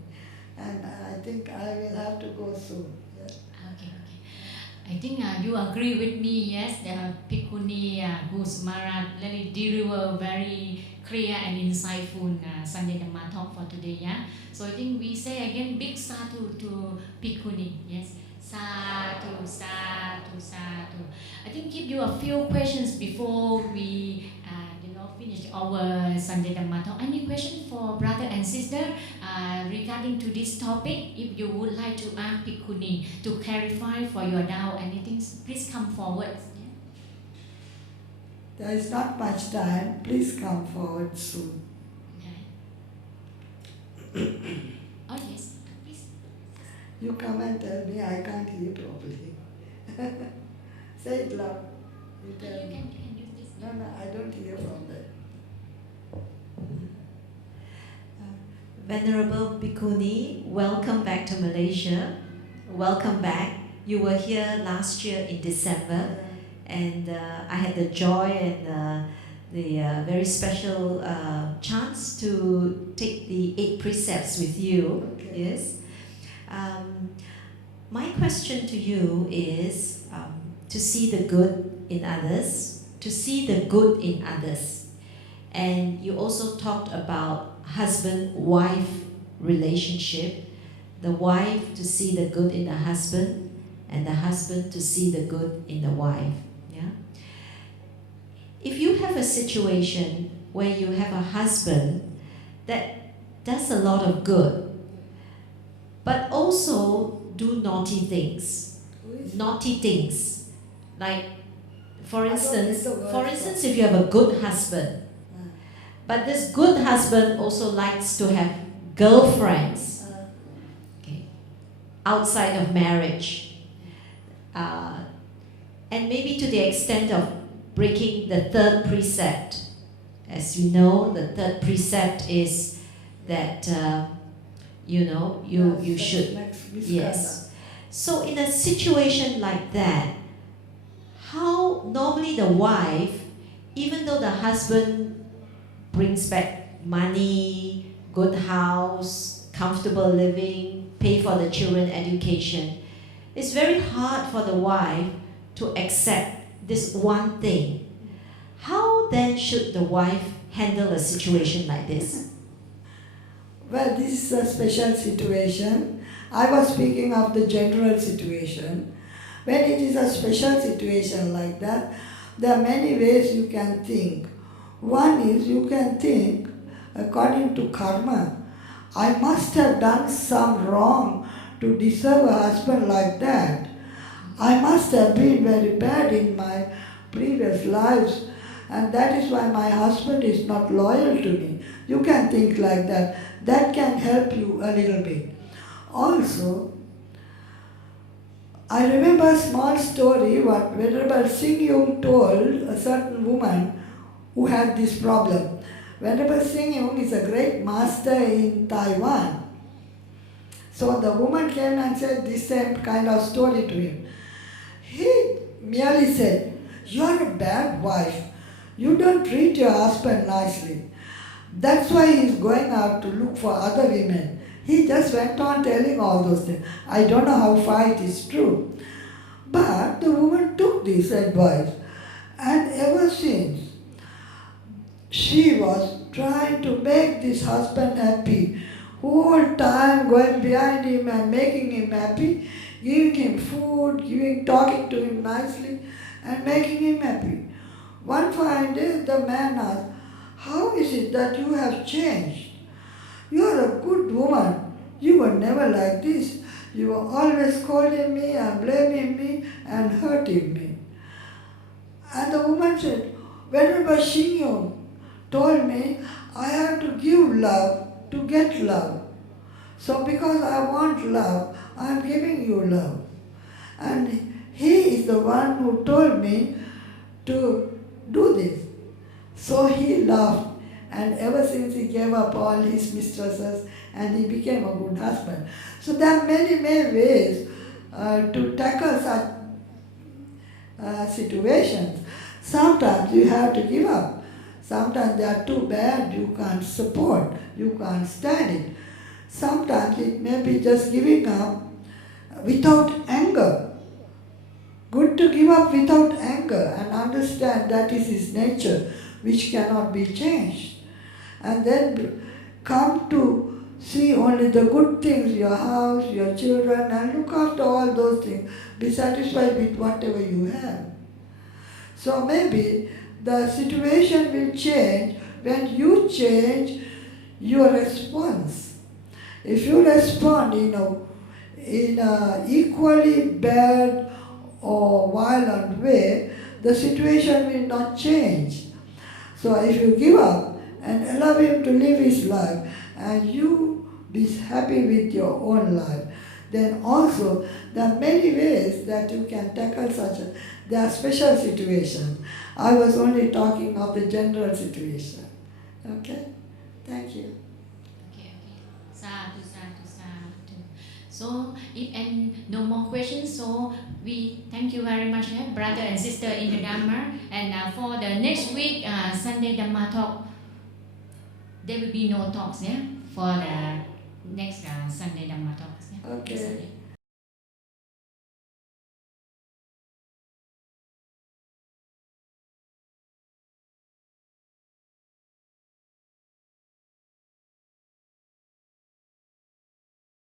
and I think I will have to go soon. Yeah. Okay. I think you agree with me. Yes, the Bhikkhuni Gusmara really deliver very clear and insightful Sunday Dhamma talk for today. Yeah. So I think we say again big sadhu to Bhikkhuni. Yes. Sadhu, sadhu, sadhu. I think give you a few questions before we finish our Sunday Dhamma talk. Any question for brother and sister regarding to this topic? If you would like to ask Bhikkhuni to clarify for your doubt, anything, please come forward. There is not much time. Please come forward soon. Oh yes, please. You come and tell me. I can't hear properly. Say it loud. You tell me. You can use this. No, I don't hear from there. Venerable Bhikkhuni, welcome back to Malaysia. Welcome back. You were here last year in December, and I had the joy and the very special chance to take the 8 precepts with you. Okay. Yes. My question to you is to see the good in others, to see the good in others. And you also talked about husband-wife relationship, the wife to see the good in the husband, and the husband to see the good in the wife. Yeah? If you have a situation where you have a husband that does a lot of good, but also do naughty things. Naughty things. Like, for instance, if you have a good husband, but this good husband also likes to have girlfriends, okay, outside of marriage, and maybe to the extent of breaking the third precept. As you know, the third precept is that you should, yes. So in a situation like that, how normally the wife, even though the husband brings back money, good house, comfortable living, pay for the children education, it's very hard for the wife to accept this one thing. How then should the wife handle a situation like this? Well, this is a special situation. I was speaking of the general situation. When it is a special situation like that, there are many ways you can think. One is you can think, according to karma, I must have done some wrong to deserve a husband like that. I must have been very bad in my previous lives, and that is why my husband is not loyal to me. You can think like that. That can help you a little bit. Also, I remember a small story what Venerable Singh Yung told a certain woman who had this problem. Venerable Singh Yung is a great master in Taiwan. So the woman came and said this same kind of story to him. He merely said, "You're a bad wife. You don't treat your husband nicely. That's why he's going out to look for other women." He just went on telling all those things. I don't know how far it is true. But the woman took this advice, and ever since, she was trying to make this husband happy. Whole time going behind him and making him happy, giving him food, talking to him nicely, and making him happy. One fine day, the man asked, "How is it that you have changed? You are a good woman. You were never like this. You were always scolding me and blaming me and hurting me." And the woman said, "Venerable Shin Yung told me I have to give love to get love. So because I want love, I am giving you love. And he is the one who told me to do this." So he laughed, and ever since he gave up all his mistresses and he became a good husband. So there are many, many ways to tackle such situations. Sometimes you have to give up. Sometimes they are too bad, you can't support, you can't stand it. Sometimes it may be just giving up without anger. Good to give up without anger and understand that is his nature, which cannot be changed. And then come to see only the good things, your house, your children, and look after all those things. Be satisfied with whatever you have. So maybe the situation will change when you change your response. If you respond in a equally bad or violent way, the situation will not change. So if you give up and allow him to live his life and you be happy with your own life, then also there are many ways that you can tackle there are special situations. I was only talking of the general situation. Okay? Thank you. Okay. Sadhu. So, if and no more questions, so we thank you very much, brother and sister in the Dhamma. And for the next week, Sunday Dhamma talk, there will be no talks, for the next Sunday Dhamma talks. Okay.